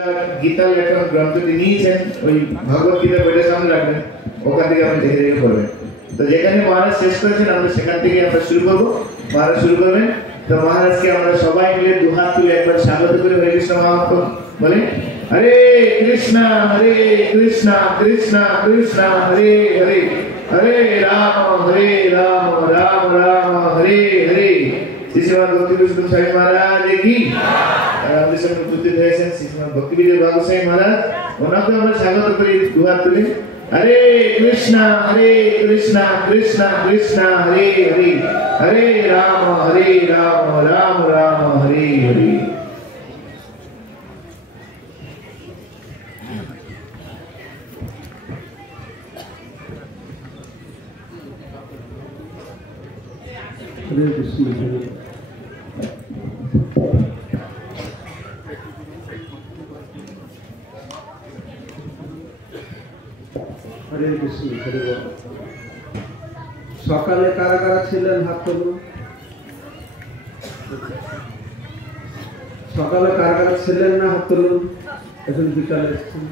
गीता लेखन ग्रंथটি নিয়েছেন ওই ভগবত গীতা বইটা সামনে রাখবেন ওখান থেকে আপনি দেখে দেখে পড়বেন তো যেখানে মহারাজ শেষ করেছেন আমরা সেখান থেকে আমরা শুরু করব মহারাজ শুরু করবেন তো মহারাজকে আমরা সবাই মিলে দুহাত তুলে একবার স্বাগত করে হরে কৃষ্ণ মহামন্ত্র বলে হরে কৃষ্ণ কৃষ্ণ কৃষ্ণ হরে হরে हरे राम राम राम हरे हरे श्री श्रीमद् भक्ति विष्णु स्वामी महाराज की रामदेशन उपस्थित হয়েছেন শ্রী শ্রীমদ্ ভক্তি বিজয় বাবুসাই মহারাজ ওনাকে আমরা স্বাগত করি দুহাত তুলে हरे कृष्ण कृष्ण कृष्ण हरे हरे हरे राम राम राम हरे हरे हरे कृष्ण हरे कृष्ण हरे सकाले कारा कारा छिलेन हाथ तुलुन सकाले कारा कारा छिलेन ना हाथ तुलुन এখন বিকালে এসেছেন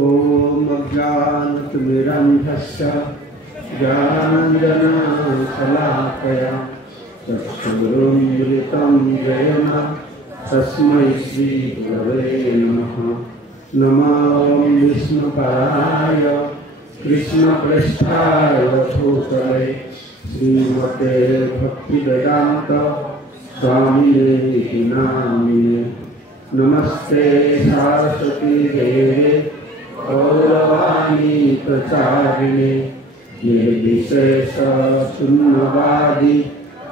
ओम अज्ञानतिमिरन्धस्य ज्ञानाञ्जनशलाकया चक्षुरुन्मिलितं येन तस्मै श्रीगुरवे नमः नमो विष्णुपदाय कृष्णप्रेष्ठाय भूतले श्रीमते भक्तिवेदान्त स्वामिने नामिने नमस्ते सरस्वती देवे गौरवाणी प्रचारिणे निर्विशेष शून्यवादी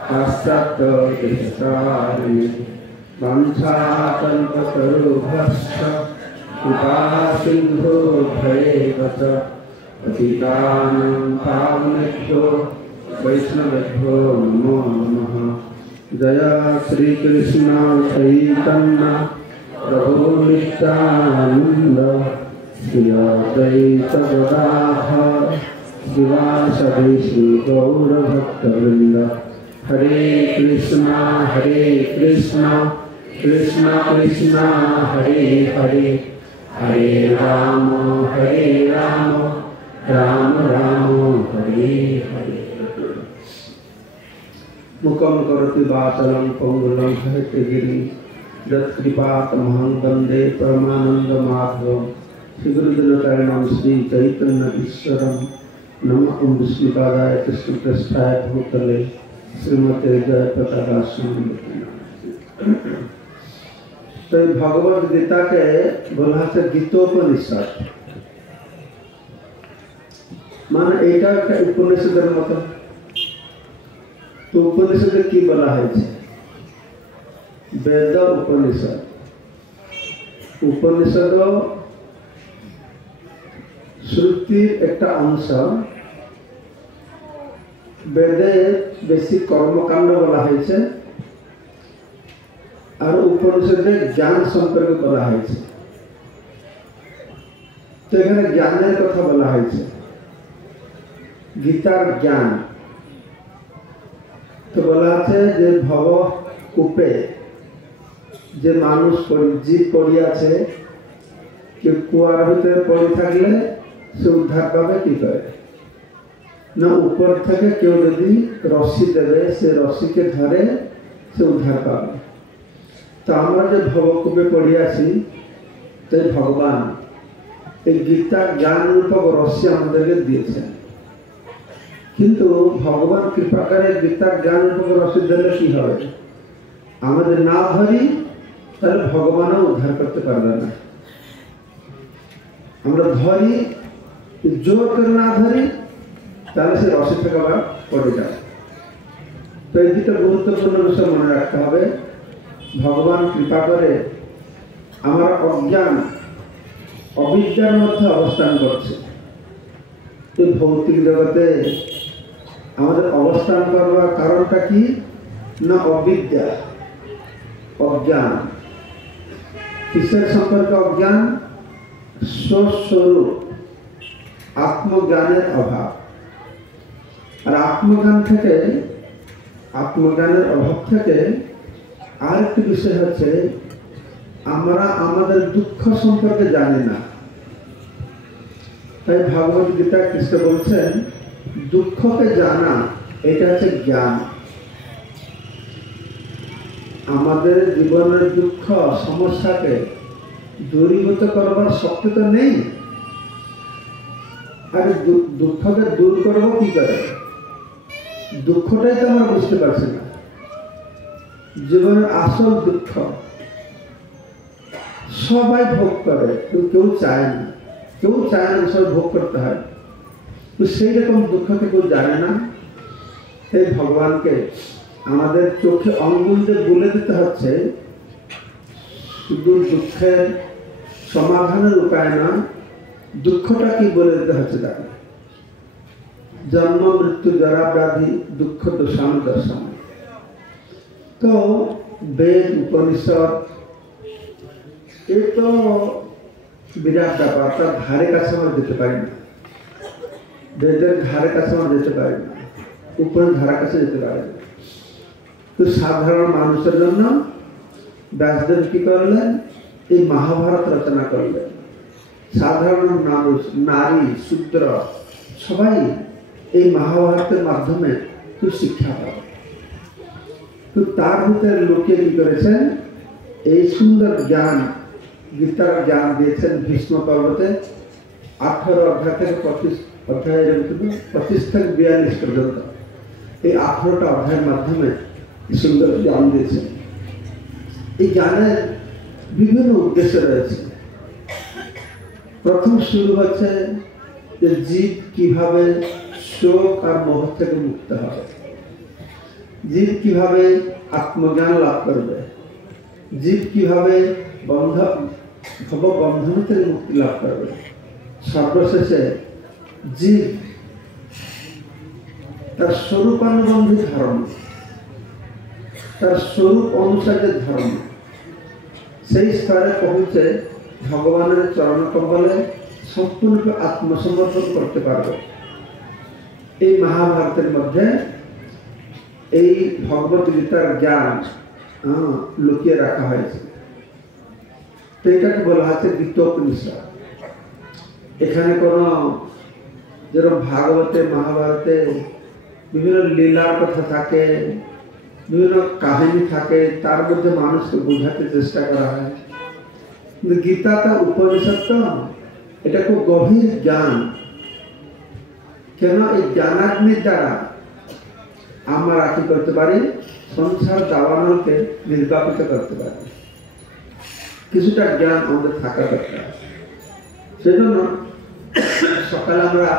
पाश्चात्यदेशतारिणे वंशाकल्पतरुभ्यश्च कृपासिन्धुभ्यैव च पतितानां पावनेभ्यो वैष्णवेभ्यो नमो नमः जय श्री कृष्ण चैतन्य प्रभु नित्यानंद श्री अद्वैत गदाधर शिवासदि श्री गौर भक्तवृंद हरे कृष्ण कृष्ण कृष्ण हरे हरे हरे राम राम राम हरे हरे मुखम करोति वाचालं पंगुलं हरितगिरि यत्कृपातमहं वन्दे परमानन्दमाधवं श्रीगुरुजनचरणं श्री चैतन्य ईश्वरं नमः विष्णुपादाय कृष्णप्रेष्ठाय भूतले श्रीमते जयप्रकाशाय। तो भगवद गीता के बोला है गीतोपनिषद मान एटा के उपनिषदेर मत तो उपनिषदे की बला है वेद उपनिषद उपनिषद श्रुतिर एक अंश वेदे बेसी कर्मकांड बला है और उपनिषदे ज्ञान सम्पर्क बला है तो एखाने ज्ञानेर कथा बला है गीतार ज्ञान तो बला है जे भव कूपे जे मानुष जीव पड़िया कि कुआर भीतर पड़ी थकले से उद्धार पाबे कि करे ना ऊपर थके क्यों यदि रस्सी देवे से रस्सी के धरे से उद्धार पाबे तो आमार जो भवकूपे पड़िया तो भगवान एक गीता ज्ञान रूपक रस्सी आमादेरके दिएछेन किन्तु भगवान कृपा करे गीता ज्ञान रूपक रस्सी दिले कि हबे आमादेर ना धरी ताहले भगवान उद्धार करते पारबे ना আমরা ধরি জোর করে না ধরি তাহলে সে রসি থেকে আবার পড়ে যায় তো এই দুটো গুরুত্বপূর্ণ বিষয় মনে রাখতে হবে ভগবান কৃপা করে আমার অজ্ঞান অবিদ্যার মধ্যে অবস্থান করছে এই ভৌতিক জগতে আমাদের অবস্থান করবার কারণটা কি না অবিদ্যা, অজ্ঞান। কিসের সম্পর্কে অজ্ঞান? স্বস্বরূপ আত্মজ্ঞানের অভাব। আর আত্মজ্ঞানের অভাব থেকে আর একটি বিষয় হচ্ছে আমরা আমাদের দুঃখ সম্পর্কে জানি না। তাই ভগবত গীতা কৃষ্ণ বলছেন দুঃখকে জানা এটা হচ্ছে জ্ঞান। আমাদের জীবনের দুঃখ সমস্যাকে দূরীভূত করবার শক্তি তো নেই। আর দুঃখকে দূর করবো কি করে? দুঃখটাই তো আমরা বুঝতে পারছি না। জীবনের আসল দুঃখ সবাই ভোগ করে, কেউ চায় না, সবাই ভোগ করতে হয়। তো সেই রকম দুঃখকে কেউ জানে না। সেই ভগবানকে আমাদের চোখে আঙ্গুল দিয়ে বলে দিতে হচ্ছে শুধু দুঃখের সমাধানের উপায় না, দুঃখটা কি বলে দিতে হচ্ছে তাকে। জন্ম মৃত্যু জরা ব্যাধি দুঃখ দোষান দর্শন। তো বেদ উপনিষদ এ তো বিরাট ব্যাপার, তার ধারে কাছে আমরা যেতে পারি না। বেদের ধারে কাছে আমরা যেতে পারি না, উপরের ধারে কাছে যেতে পারি না। তো সাধারণ মানুষের জন্য ব্যাসদেব কি করলেন? এই মহাভারত রচনা করলেন। সাধারণ মানুষ, নারী, শূদ্র সবাই এই মহাভারতের মাধ্যমে তুই শিক্ষা পাবে। তো তার ভিতরে লোকে কি করেছেন? এই সুন্দর জ্ঞান, গীতার জ্ঞান দিয়েছেন ভীষ্ম পর্বতে 18 অধ্যায় থেকে 25 অধ্যায়ের 25 থেকে 42 পর্যন্ত। এই 18টা অধ্যায়ের মাধ্যমে সুন্দর জ্ঞান দিয়েছেন। এই জ্ঞানের বিভিন্ন উদ্দেশ্য রয়েছে। প্রথম শুরু হচ্ছে যে জীব কিভাবে শোক আর মোহ থেকে মুক্ত হবে, জীব কিভাবে আত্মজ্ঞান লাভ করবে, জীব কিভাবে ভববন্ধন থেকে মুক্তি লাভ করবে। সর্বশেষে জীব তার স্বরূপানুবন্ধী ধর্ম, তার স্বরূপ অনুসারে ধর্ম, সেই স্তরে পৌঁছে ভগবানের চরণ কমলে সম্পূর্ণ আত্মসমর্পণ করতে পারবে। এই মহাভারতের মধ্যে এই ভগবত গীতার জ্ঞান লুকিয়ে রাখা হয়েছে। তো এটাকে বলা হচ্ছে গীতোপনিষদ। এখানে কোনো যেরকম ভাগবতে মহাভারতে বিভিন্ন লীলার কথা থাকে, বিভিন্ন কাহিনী থাকে, তার মধ্যে মানুষকে বোঝাতে চেষ্টা করা হয়। কিন্তু গীতাটা উপনিষদ তো এটা খুব গভীর জ্ঞান। কেন? এই জ্ঞানাগ্নির দ্বারা আমরা কি করতে পারি? সংসার দাবানলকে নির্বাপিত করতে পারি। কিছুটা জ্ঞান আমাদের থাকা দরকার। সেজন্য সকালে আমরা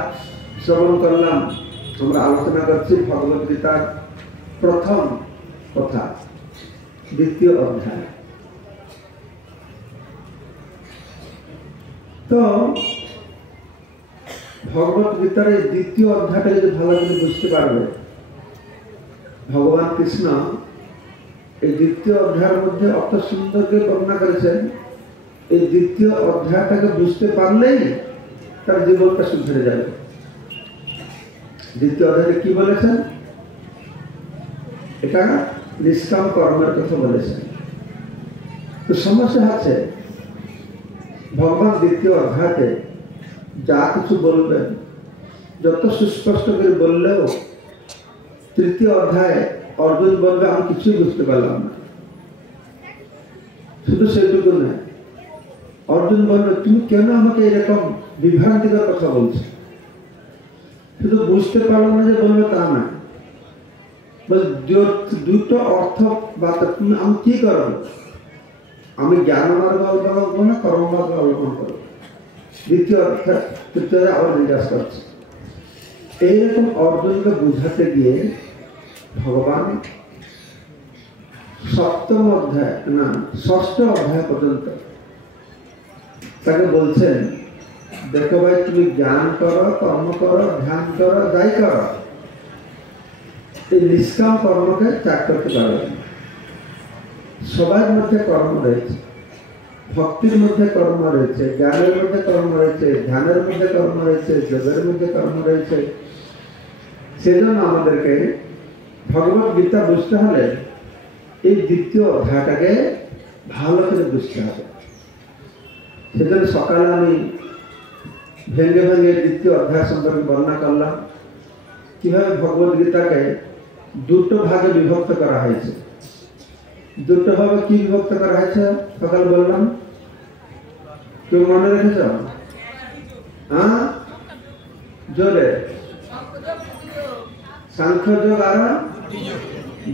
শ্রবণ করলাম, আমরা আলোচনা করছি ভগবত গীতার প্রথম কথা, 2য় অধ্যায়। তো ভগবত গীতার এই 2য় অধ্যায়টা যদি ভালো করে বুঝতে পারবে, ভগবান কৃষ্ণ এই 2য় অধ্যায়ের মধ্যে অত সুন্দর করে বর্ণনা করেছেন। এই 2য় অধ্যায়টাকে বুঝতে পারলেই তার জীবনটা সুধরে যাবে। 2য় অধ্যায়ে কি বলেছেন? এটা নিষ্কাম কর্মের কথা বলেছেন। তো সমস্যা আছে, ভগবান 2য় অধ্যায়তে যা কিছু বলবেন যত সুস্পষ্ট করে বললেও 3য় অধ্যায়ে অর্জুন বলবে আমি কিছুই বুঝতে পারলাম না। শুধু সেটুকু নয়, অর্জুন বলবে তুমি কেন আমাকে এরকম বিভ্রান্তিকর কথা বলছো? শুধু বুঝতে পারলাম না যে বলবে তা না, দুটো অর্থ বা তুমি আমি কি করবো? আমি জ্ঞান মার্গ অবলম্বন না কর্ম মার্গ অবলম্বন করবো। 2য় অধ্যায় 3য় আবার জিজ্ঞাসা করছে। এইরকম অর্জুনকে বুঝাতে গিয়ে ভগবান 7ম অধ্যায় না 6ষ্ঠ অধ্যায় পর্যন্ত তাকে বলছেন দেখো ভাই, তুমি জ্ঞান করো, কর্ম করো, ধ্যান করো, যাই করো, এই নিষ্কাম কর্মকে ত্যাগ করতে পারবে না। সবার মধ্যে কর্ম রয়েছে, ভক্তির মধ্যে কর্ম রয়েছে, জ্ঞানের মধ্যে কর্ম রয়েছে, ধ্যানের মধ্যে কর্ম রয়েছে, যোগের মধ্যে কর্ম রয়েছে। সেজন্য আমাদেরকে ভগবত গীতা বুঝতে হলে এই দ্বিতীয় অধ্যায়টাকে ভালো করে বুঝতে হবে। সেজন্য সকালে আমি ভেঙে ভেঙে দ্বিতীয় অধ্যায় সম্পর্কে বর্ণনা করলাম, কিভাবে ভগবত গীতাকে দুটো ভাগে বিভক্ত করা হয়েছে। দুটো ভাবে কি বিভক্ত করা হয়েছে সকালে বললাম, কেউ মনে রেখেছ? হ্যাঁ, জোরে। সাংখ্য যোগ আর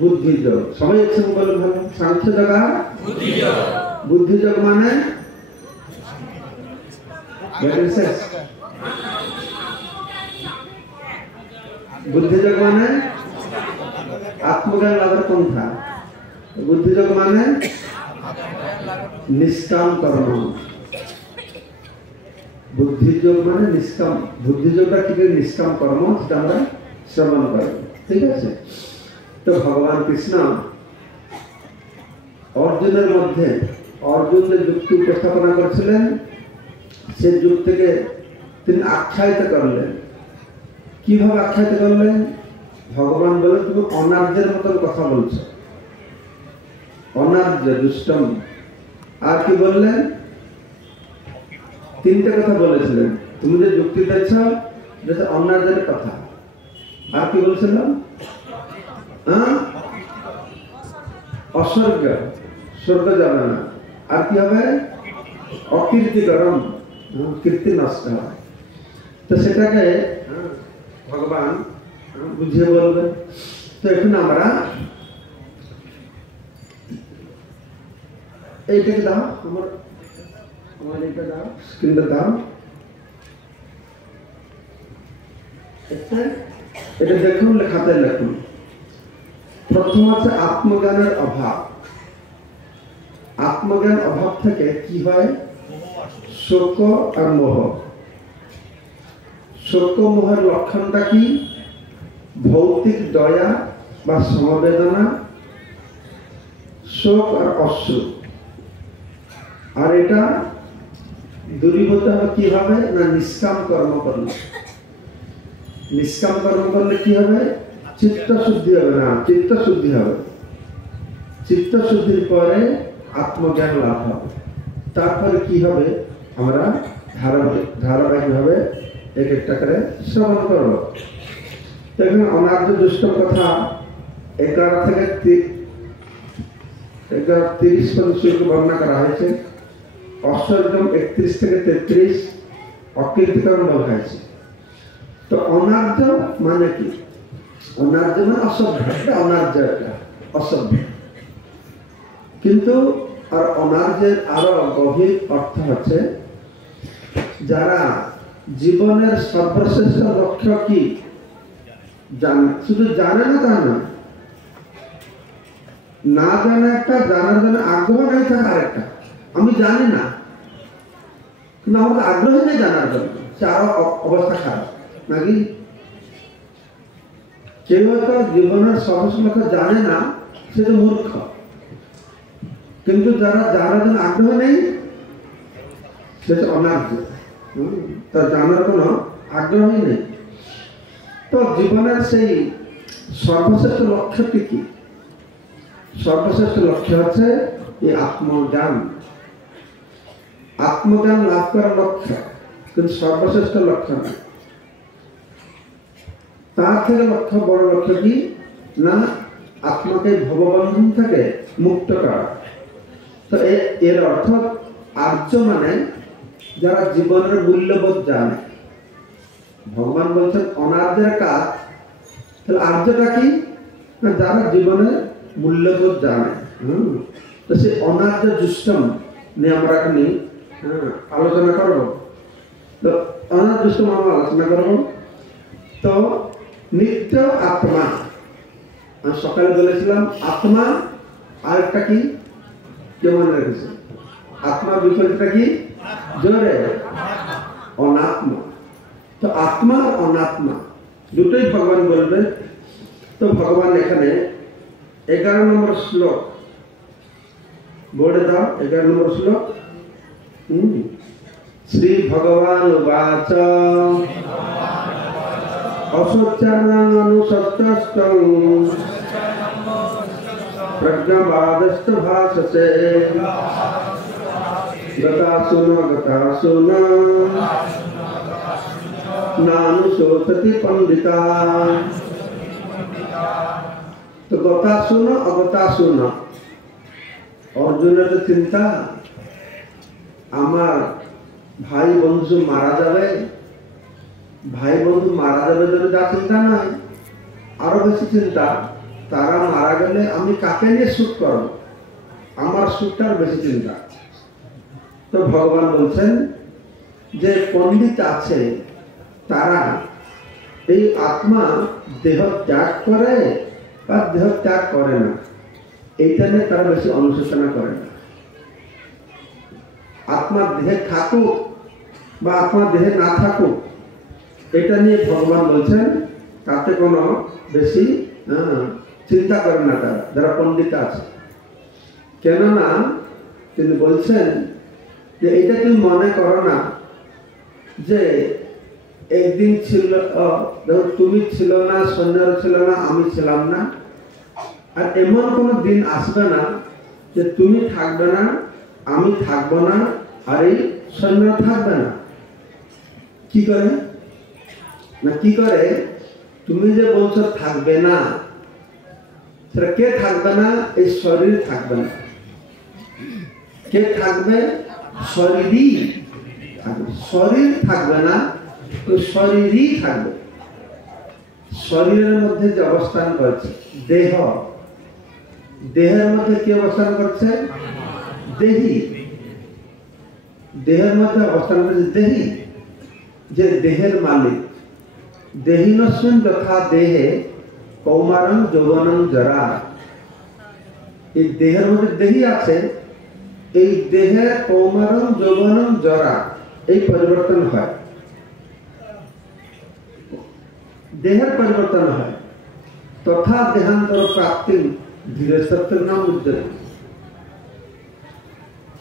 বুদ্ধি যোগ। সবাই একসঙ্গে বলুন ভালো। সাংখ্য যোগ আর বুদ্ধি যোগ মানে বুদ্ধিযোগ মানে আত্মজ্ঞান লাভের পন্থা। বুদ্ধিযোগ মানে নিষ্কাম কর্ম। বুদ্ধিযোগ মানে নিষ্কাম, বুদ্ধিযোগটা কি নিষ্কাম কর্ম, সেটা আমরা শ্রবণ করব। ঠিক আছে? তো ভগবান কৃষ্ণ অর্জুনের মধ্যে অর্জুন যে যুক্তি উপস্থাপনা করছিলেন, সে যুক্তিকে তিনি আখ্যায়িত করলেন। কিভাবে আখ্যায়িত করলেন? ভগবান বলে, তুমি অনার্যের মতন কথা বলছো, অনার্য, দুষ্টম। আর কি বললেন? তিনটে কথা বলেছিলেন। তুমি যে যুক্তি দিচ্ছ অনার্যের কথা। আর কি বলছিলাম? অস্বর্গ, স্বর্গ যাবে না। আর কি হবে? অকীর্তিকরণ, কীর্তি নষ্ট হয়। তো সেটাকে ভগবান বুঝিয়ে বলবে। তো এখন আমরা এইটাকে দাও, আমার এইটা দাও, স্ক্রিনটা দাও। এটা দেখুন, লেখাতে লিখুন। প্রথম আছে আত্মজ্ঞানের অভাব। আত্মজ্ঞান অভাব থেকে কি হয়? শোক আর মোহ। শোক মোহের লক্ষণটা কি? ভৌতিক দয়া বা সমবেদনা, শোক আর অশ্রু। আর এটা দূরীভূত হবে কিভাবে? না, নিষ্কাম কর্ম করলে। নিষ্কাম কর্ম করলে কি হবে? চিত্ত শুদ্ধি হবে। না, চিত্ত শুদ্ধি হবে। চিত্ত শুদ্ধির পরে আত্মজ্ঞান লাভ হবে। তারপরে কি হবে? আমরা ধারাবাহিকভাবে এক একটা করে শ্রবণ করব। দেখুন, অনার্য দুষ্টম কথা 11 থেকে 30 পর্যন্ত বর্ণনা করা হয়েছে। অষ্টম 31 থেকে 33 অকীর্তিকরণ বলা হয়েছে। তো অনার্য মানে কি? অনার্য মানে অসভ্য। অনার্য একটা অসভ্য। কিন্তু আর অনার্যের আরো গভীর অর্থ হচ্ছে, যারা জীবনের সর্বশ্রেষ্ঠ লক্ষ্য কি জানে, শুধু জানে না তা না, না জানা একটা, জানার জন্য আগ্রহ নেই থাকে আরেকটা। আমি জানি না, কিন্তু আমাকে আগ্রহ নেই জানার জন্য, সে আরো অবস্থা খারাপ নাকি? কেউ হয়তো জীবনের সর্বশ্রেষ্ঠ লক্ষ্য জানে না, সে তো মূর্খ। কিন্তু যারা জানার জন্য আগ্রহ নেই, সে হচ্ছে অনার্য। তার জানার কোনো আগ্রহই নেই। তো জীবনের সেই সর্বশ্রেষ্ঠ লক্ষ্যটি কি? সর্বশ্রেষ্ঠ লক্ষ্য হচ্ছে এই আত্মজ্ঞান। আত্মজ্ঞান লাভ করার লক্ষ্য, কিন্তু সর্বশ্রেষ্ঠ লক্ষ্য না। তার থেকে লক্ষ্য, বড় লক্ষ্য কি? না, আত্মাকে ভববন্ধন থেকে মুক্ত করা। তো এর অর্থ আর্য মানে যারা জীবনের মূল্যবোধ জানে। ভগবান বলছেন অনার্যের কাজ। তাহলে আর্যটা কি? না, যারা জীবনের মূল্যবোধ জানে। তো সেই অনার্য দুষ্টম নিয়ে আমরা এখানে আলোচনা করব। তো অনার্য দুষ্টম আমরা আলোচনা করব। তো নিত্য আত্মা, আমি সকালে বলেছিলাম আত্মা আর একটা কি? কে মনে রেখেছে? আত্মার বিপরীতটা কি? জোরে, অনাত্মা। তো আত্মা আর অনাত্মা দুটোই ভগবান বলবেন। তো ভগবান এখানে 11 নম্বর শ্লোক बोर्ड दाओ 11 नंबर श्लोक श्री भगवान उवाच असोच्चारणं अनुसत्तस्तं प्रज्ञावादस्त भाषसे गतासुन नानुशोचति पंडिता। तो गतासुन अगतासुन अर्जुन चिंता आमार भाई बंधु मारा जाबे भाई बंधु मारा जाबे जब जा चिंता नय आरो बेशी चिंता तारा मारा गेले आमी काके निये सुख करब आमार सुखटार बेशी चिंता। तो भगवान बोलছেন যে पंडित আছে तारा এই आत्मा देह त्याग करे বা देह त्याग करे ना এইটা নিয়ে তারা বেশি অনুশোচনা করে না। আত্মা দেহে থাকুক বা আত্মা দেহে না থাকুক এটা নিয়ে ভগবান বলছেন তাতে কোনো বেশি চিন্তা করে না তারা যারা পণ্ডিত আছে। কেননা তিনি বলছেন যে এটা তুমি মনে করো না যে একদিন ছিল তুমি ছিল না সৈন্যরা ছিল না আমি ছিলাম না আর এমন কোন দিন আসবে না যে তুমি থাকবে না আমি থাকবো না আর এই সৈন্য থাকবে না। কি করে না কি করে তুমি যে বলছো থাকবে না সেটা কে থাকবে না এই শরীর থাকবে না কে থাকবে শরীরই থাকবে শরীর থাকবে না তো শরীরই থাকবে। শরীরের মধ্যে যে অবস্থান করছে দেহ देहर मध्य की अवस्थान करছে देही देहर मध्य अवस्थान करছে देही जे देहर मालिक देहिनस्मिन् तथा देहे कौमारं যৌবনং जरा এই দেহের মধ্যে দেহি আছে এই দেহে কৌমারং যৌবনং जरा এই পরিবর্তন হয় देहर परिवर्तन হয় तथा देहांतर प्राप्ति धीरे सत्य नाम उद्दर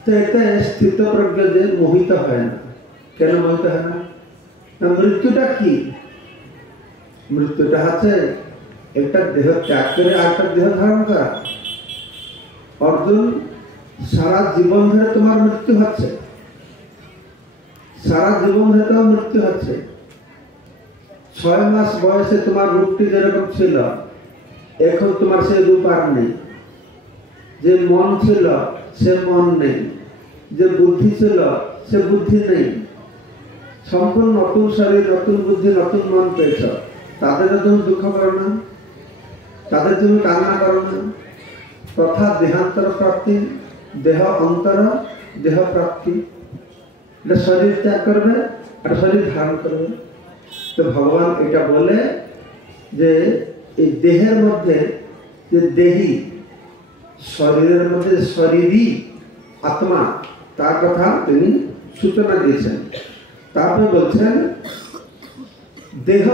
तो এটা স্থিত প্রজ্ঞ যে মোহিত হয় না। কেন মোহিত হয় না? না মৃত্যুটা কি মৃত্যুটা আছে একটা দেহ ত্যাগ করে আরেকটা দেহ ধারণ করা। অর্জুন সারা জীবন ধরে তোমার মৃত্যু হচ্ছে সারা জীবন ধরে তোমার মৃত্যু হচ্ছে 6 মাস বয়সে তোমার রূপটি যেরকম ছিল এখন তোমার সেই রূপ আর নেই যে মন ছিল সে মন নেই যে বুদ্ধি ছিল সে বুদ্ধি নেই সম্পূর্ণ নতুন শরীর নতুন বুদ্ধি নতুন মন পেয়েছ তাদের তুমি দুঃখ করো না তাদের তুমি কান্না করো না। তথা দেহান্তর প্রাপ্তি দেহ অন্তর দেহ প্রাপ্তি এটা শরীর ত্যাগ করবে আর শরীর ধারণ করবে। তো ভগবান এটা বলে যে এই দেহের মধ্যে যে দেহি শরীরের মধ্যে শরীরই আত্মা তার কথা তিনি সূচনা দিয়েছেন। তারপরে বলছেন দেহ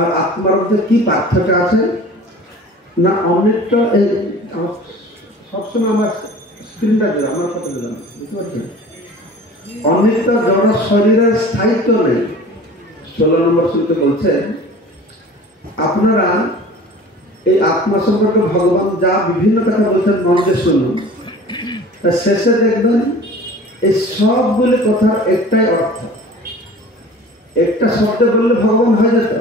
আর আত্মার মধ্যে কি পার্থক্য আছে না অমৃত এই সবসময় আমার স্ক্রিনটা দেবে আমার কথা দিলাম বুঝতে পারছেন অমৃত জড় শরীরের স্থায়িত্ব নেই। 16 নম্বর শ্লোকে বলছেন আপনারা এই আত্মা সম্পর্কে ভগবান যা বিভিন্ন কথা বলছেন মন দিয়ে শুনুন তার শেষে দেখবেন এই সবগুলি কথার একটাই অর্থ একটা শব্দ বললে ভগবান হয়ে যেত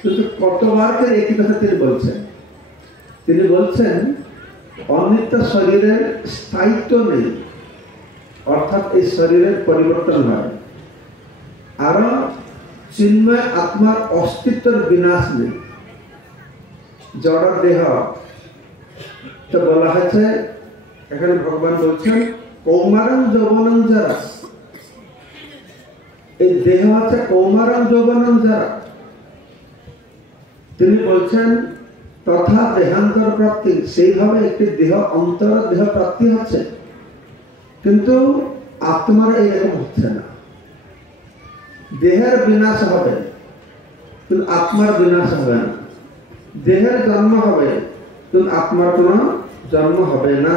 কিন্তু কতবার করে একই কথা তিনি বলছেন অনিত্য শরীরের স্থায়িত্ব নেই অর্থাৎ এই শরীরের পরিবর্তন হয় আর চিন্ময় আত্মার অস্তিত্বের বিনাশ নেই। জড় দেহ তো বলা হয়েছে এখানে ভগবান বলছেন কৌমারং যৌবনং যারা এই দেহ আছে কৌমারং যৌবনং যারা তিনি বলছেন তথা দেহান্তর প্রাপ্তি সেইভাবে একটি দেহ অন্তর দেহ প্রাপ্তি হচ্ছে কিন্তু আত্মার এইরকম হচ্ছে না। দেহের বিনাশ হবে কিন্তু আত্মার বিনাশ হবে না। দেহের জন্ম হবে, কিন্তু আত্মার কোনো জন্ম হবে না।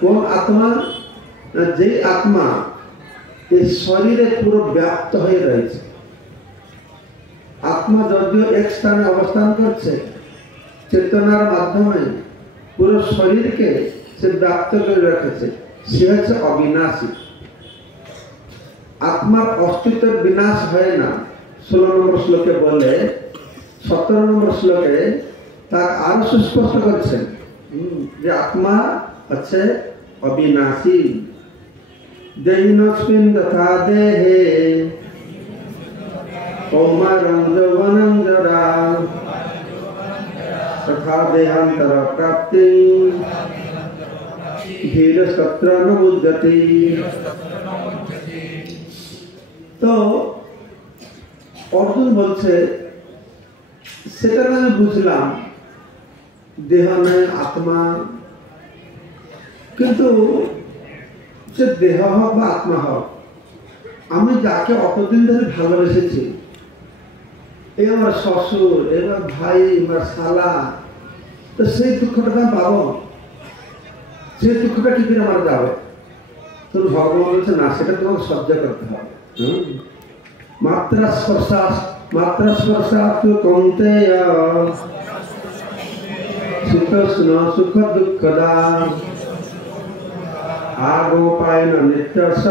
কোন আত্মা? না, যে আত্মা এই শরীরে পুরো ব্যাপ্ত হয়ে রয়েছে। আত্মা যদিও এক স্থানে অবস্থান করছে, চেতনার মাধ্যমে পুরো শরীরকে সে ব্যাপ্ত করে রেখেছে, সে হচ্ছে অবিনাশী। আত্মার অস্তিত্বের বিনাশ হয় না। 16 নম্বর শ্লোকে বলে, 17 নম্বর শ্লোকে তার আরো সুস্পষ্ট করছেন যে আত্মা হচ্ছে অবিনাশী। দেহিনস্মিন তথা দেহে কৌমারং যৌবনং জরা তথা দেহান্তর প্রাপ্তি ধীরস্তত্র ন বুধ্যতি। তো অর্জুন বলছে, সেটা আমি বুঝলাম, দেহ নয় আত্মা, কিন্তু সে দেহ হোক বা আত্মা হোক, আমি যাকে অতদিন ধরে ভালোবেসেছি, এই আমার শ্বশুর, এবার ভাই, আমার শালা, তো সেই দুঃখটা আমি পাবো, সেই দুঃখটা কি করে আমার যাবে? তো ভগবান বলছে না, সেটা তোমাকে সহ্য করতে হবে। মাত্রা স্পর্শাৎ কৌন্তেয় সুখস্ন সুখ দুঃখদা আগোপায়ন নিত্যস্য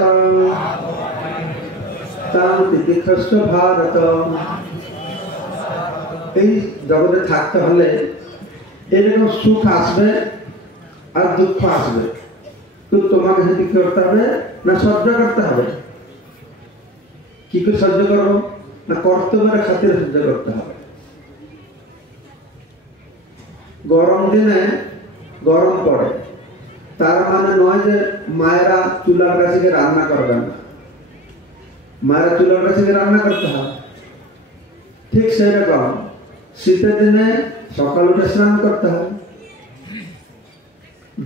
তাং তিতিক্ষস্য ভারত। এই জগতে থাকতে হলে এরকম সুখ আসবে আর দুঃখ আসবে, কিন্তু তোমাকে সেটি কি করতে হবে? না সহ্য করতে হবে। কি করে সহ্য করবো? না কর্তব্যের খাতিরে সহ্য করতে হবে। গরম দিনে গরম পড়ে, তার মানে নয় যে মায়েরা চুলার কাছে গিয়ে রান্না করবেন না, মায়েরা চুলার কাছে গিয়ে রান্না করতে হবে। ঠিক সেরকম শীতের দিনে সকাল উঠে স্নান করতে হবে।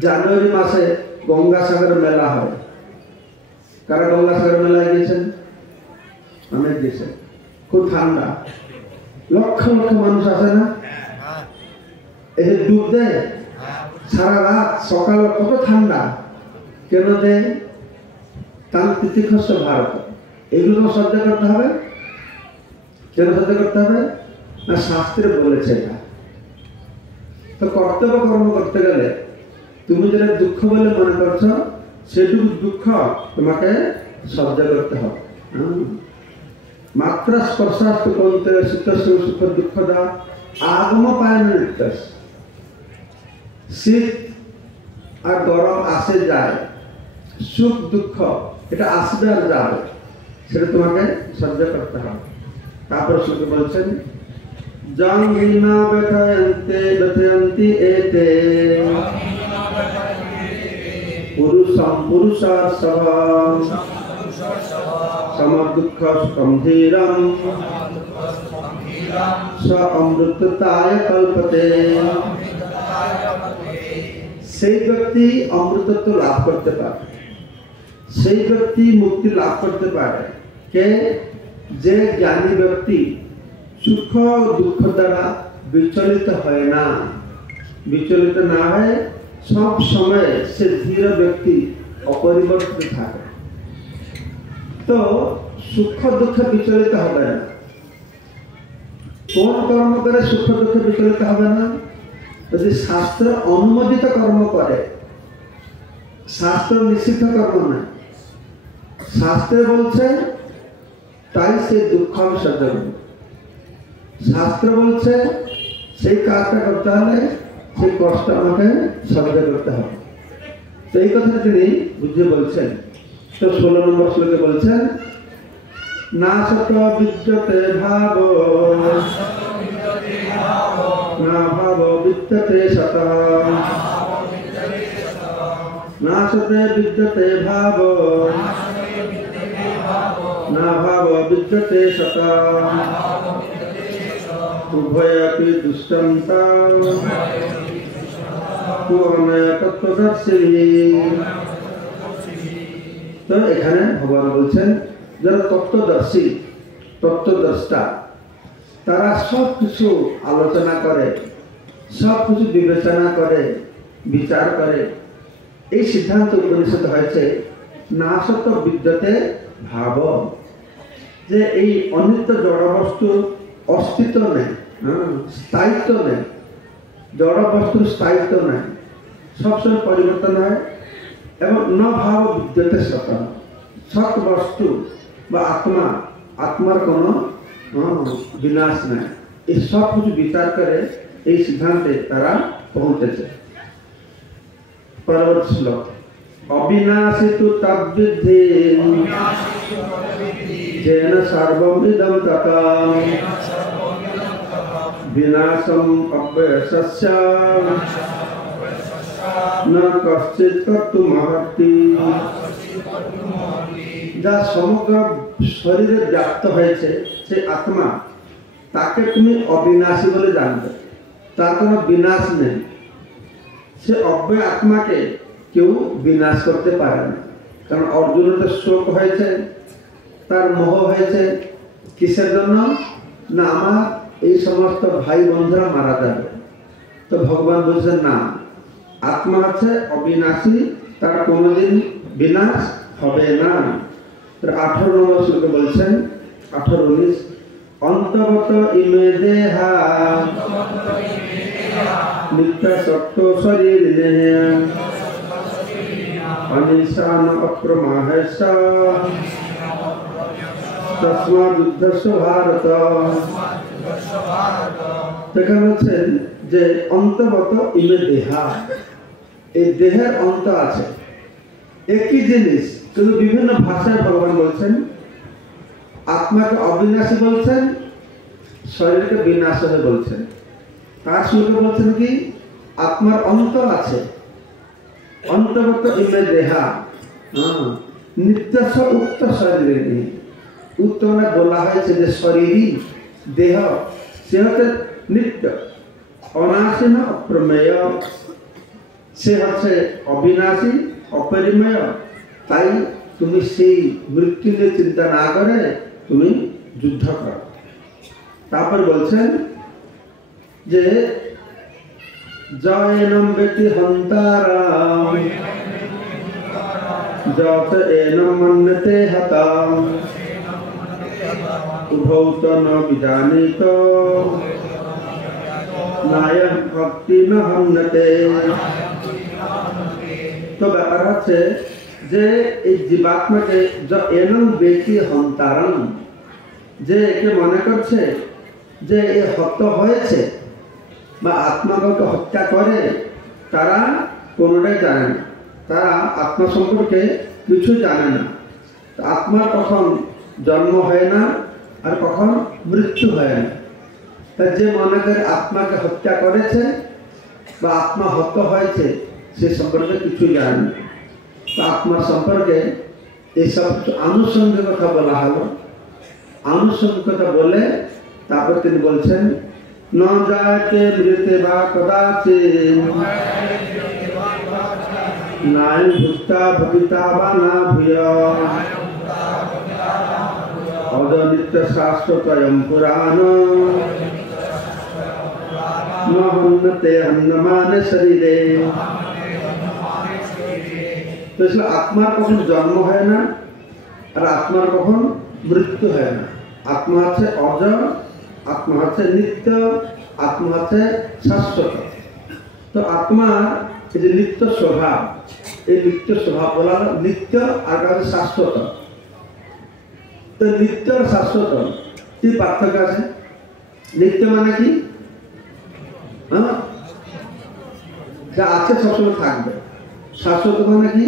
জানুয়ারি মাসে গঙ্গাসাগর মেলা হয়। কারা গঙ্গাসাগর মেলায় গিয়েছেন? অনেক গেছে। খুব ঠান্ডা, লক্ষ লক্ষ মানুষ আসে না, এই যে ডুব দেয় সারা রাত, সকাল কত ঠান্ডা, কেন দেয়? তার তিতিক্ষস্য ভারত। এগুলো সহ্য করতে হবে। কেন সহ্য করতে হবে? না শাস্ত্রে বলেছে এটা। তো কর্তব্য কর্ম করতে গেলে তুমি যেটা দুঃখ বলে মনে করছো, সেটুকু দুঃখ তোমাকে সহ্য করতে হবে। মাত্রা স্পর্শাৎ কৌন্তেয় শীতস্য সুখ দুঃখদা আগমপায়ন নিত্যস্য। শীত আর গরম আসে যায়, সুখ দুঃখ এটা আসবে আর যাবে, সেটা তোমাকে সহ্য করতে হবে। তারপর শ্লোকে বলছেন, জং বিনা ব্যথয়ন্তি এতে পুরুষম পুরুষার্ষভ সমদুঃখ সুখম ধীরম স অমৃততায় কল্পতে। সেই ব্যক্তি অমৃতত্ব লাভ করতে পারে, সেই ব্যক্তি মুক্তি লাভ করতে পারে কে? যে জ্ঞানী ব্যক্তি সুখ দুঃখ দ্বারা বিচলিত হয় না, বিচলিত না হয়, সব সময় সে ধীর ব্যক্তি অপরিবর্তিত থাকে। তো সুখ দুঃখে বিচলিত হবে না। কোন কর্ম করে সুখ দুঃখে বিচলিত হবে না? যদি শাস্ত্র অনুমোদিত কর্ম করে, শাস্ত্র নিষিদ্ধ কর্ম না, শাস্ত্রে বলছে তাই সে দুঃখ আমি সহ্য করব। শাস্ত্র বলছে সেই কাজটা করতে হলে সেই কষ্ট আমাকে সহ্য করতে হবে। তো এই কথা তিনি বুঝিয়ে বলছেন। তো 16 নম্বর শ্লোকে বলছেন, না সত বিদ্যতে ভাব না ভাব বিদ্যতে সত না সতে বিদ্যতে ভাব না ভাব বিদ্যতে সত উভয়পি দুষ্টন্তা তত্ত্বদর্শী। তো এখানে ভগবান বলছেন যারা তত্ত্বদর্শী, তত্ত্বদ্রষ্টা, তারা সব কিছু আলোচনা করে, সব কিছু বিবেচনা করে, বিচার করে। এই সিদ্ধান্ত উপনিষদ হয়েছে নাশত বিদ্যতে ভাব, যে এই অনিত্য জড়বস্তুর অস্তিত্ব নেই, স্থায়িত্ব নেই, জড়বস্তুর স্থায়িত্ব নেই, সবসময় পরিবর্তন হয়। এবং ন ভাব বিদ্যতে সত, সৎ বস্তু বা আত্মা, আত্মার কোনো বিনাশ নাই। এই সব কিছু বিচার করে এই সিদ্ধান্তে তারা পৌঁছেছে। পরবর্তী শ্লোক, অবিনাশী তু তদ্বিদ্ধি যেন সর্বমিদং ততঃ বিনাশম অব্যয়স্য ন কশ্চিৎ কর্তুমর্হতি। যা সমগ্র শরীরে ব্যাপ্ত হয়েছে সে আত্মা, তাকে তুমি অবিনাশী বলে জানবে, তার কোনো বিনাশ নেই। সে অব্যয় আত্মাকে কেউ বিনাশ করতে পারে না। কারণ অর্জুনের শোক হয়েছে, তার মোহ হয়েছে, কিসের জন্য? না আমার এই সমস্ত ভাই বন্ধুরা মারা যাবে। তো ভগবান বলছেন না, আত্মা আছে অবিনাশী, তার কোনোদিন বিনাশ হবে না। 18 নম্বর শ্লোকে বলছেন, 18-19, অন্তগত ইমে দেহা নিত্য সত্য শরীরিণে অনিশান অপ্রমাহেশ তস্মাৎ যুদ্ধস্য ভারত। সেখানে বলছেন যে অন্তগত ইমে দেহা, এই দেহের অন্ত আছে। একই জিনিস কিন্তু বিভিন্ন ভাষায় ভগবান বলছেন। আত্মাকে অবিনাশী বলছেন, শরীরকে বিনাশ হবে বলছেন। তার সঙ্গে বলছেন কি আত্মার অন্ত আছে, অন্তগত ইমে দেহা নিত্যস্য উক্ত শরীরে। উক্ত মানে বলা হয়েছে যে শরীরই দেহ, সে হচ্ছে নিত্য, অনাশীন অপ্রমেয়, সে হচ্ছে অবিনাশী অপরিমেয়। তাই তুমি সেই মৃত্যু নিয়ে চিন্তা না করে তুমি যুদ্ধ করো। তারপর বলছেন যে জয়নম বেতি হন্তারাম যত এনম মন্যতে হতাম উভৌ চ ন বিজানীত নায়ম ভক্তি ন হন্যতে। তো ব্যাপার হচ্ছে যে এই জীবাত্মাকে এনম বেতি হন্তারম, যে একে মনে করছে যে এ হত হয়েছে বা আত্মাকে হত্যা করে, তারা কোনোটাই জানে না, তারা আত্মা সম্পর্কে কিছু জানে না। আত্মার কখন জন্ম হয় না আর কখন মৃত্যু হয় না। তাই যে মনে করে আত্মাকে হত্যা করেছে বা আত্মা হত হয়েছে সে সম্পর্কে কিছু জানে না। তো আত্মার সম্পর্কে এইসব আনুষঙ্গিকতা বলা হলো। আনুষঙ্গিকতা বলে তারপর তিনি বলছেন ন জায়তে মৃতে বা কদাচিৎ নায়ং ভুক্তা ভবিতা বা না ভূয় অজনিত্য শাশ্বতয়ং পুরাণ ন হন্যতে হন্যমানে শরীরে। তো আত্মার কখন জন্ম হয় না আর আত্মার কখন মৃত্যু হয় না। আত্মা হচ্ছে অজ, আত্মা হচ্ছে নিত্য, আত্মা হচ্ছে শাশ্বত। তো আত্মা এই যে নিত্য স্বভাব, এই নিত্য স্বভাব বলা নিত্য আর কাছে শাশ্বত। তো নিত্য আর শাশ্বত কি পার্থক্য আছে? নিত্য মানে কি? যা আছে সবসময় থাকবে। শাশ্বত মানে কি?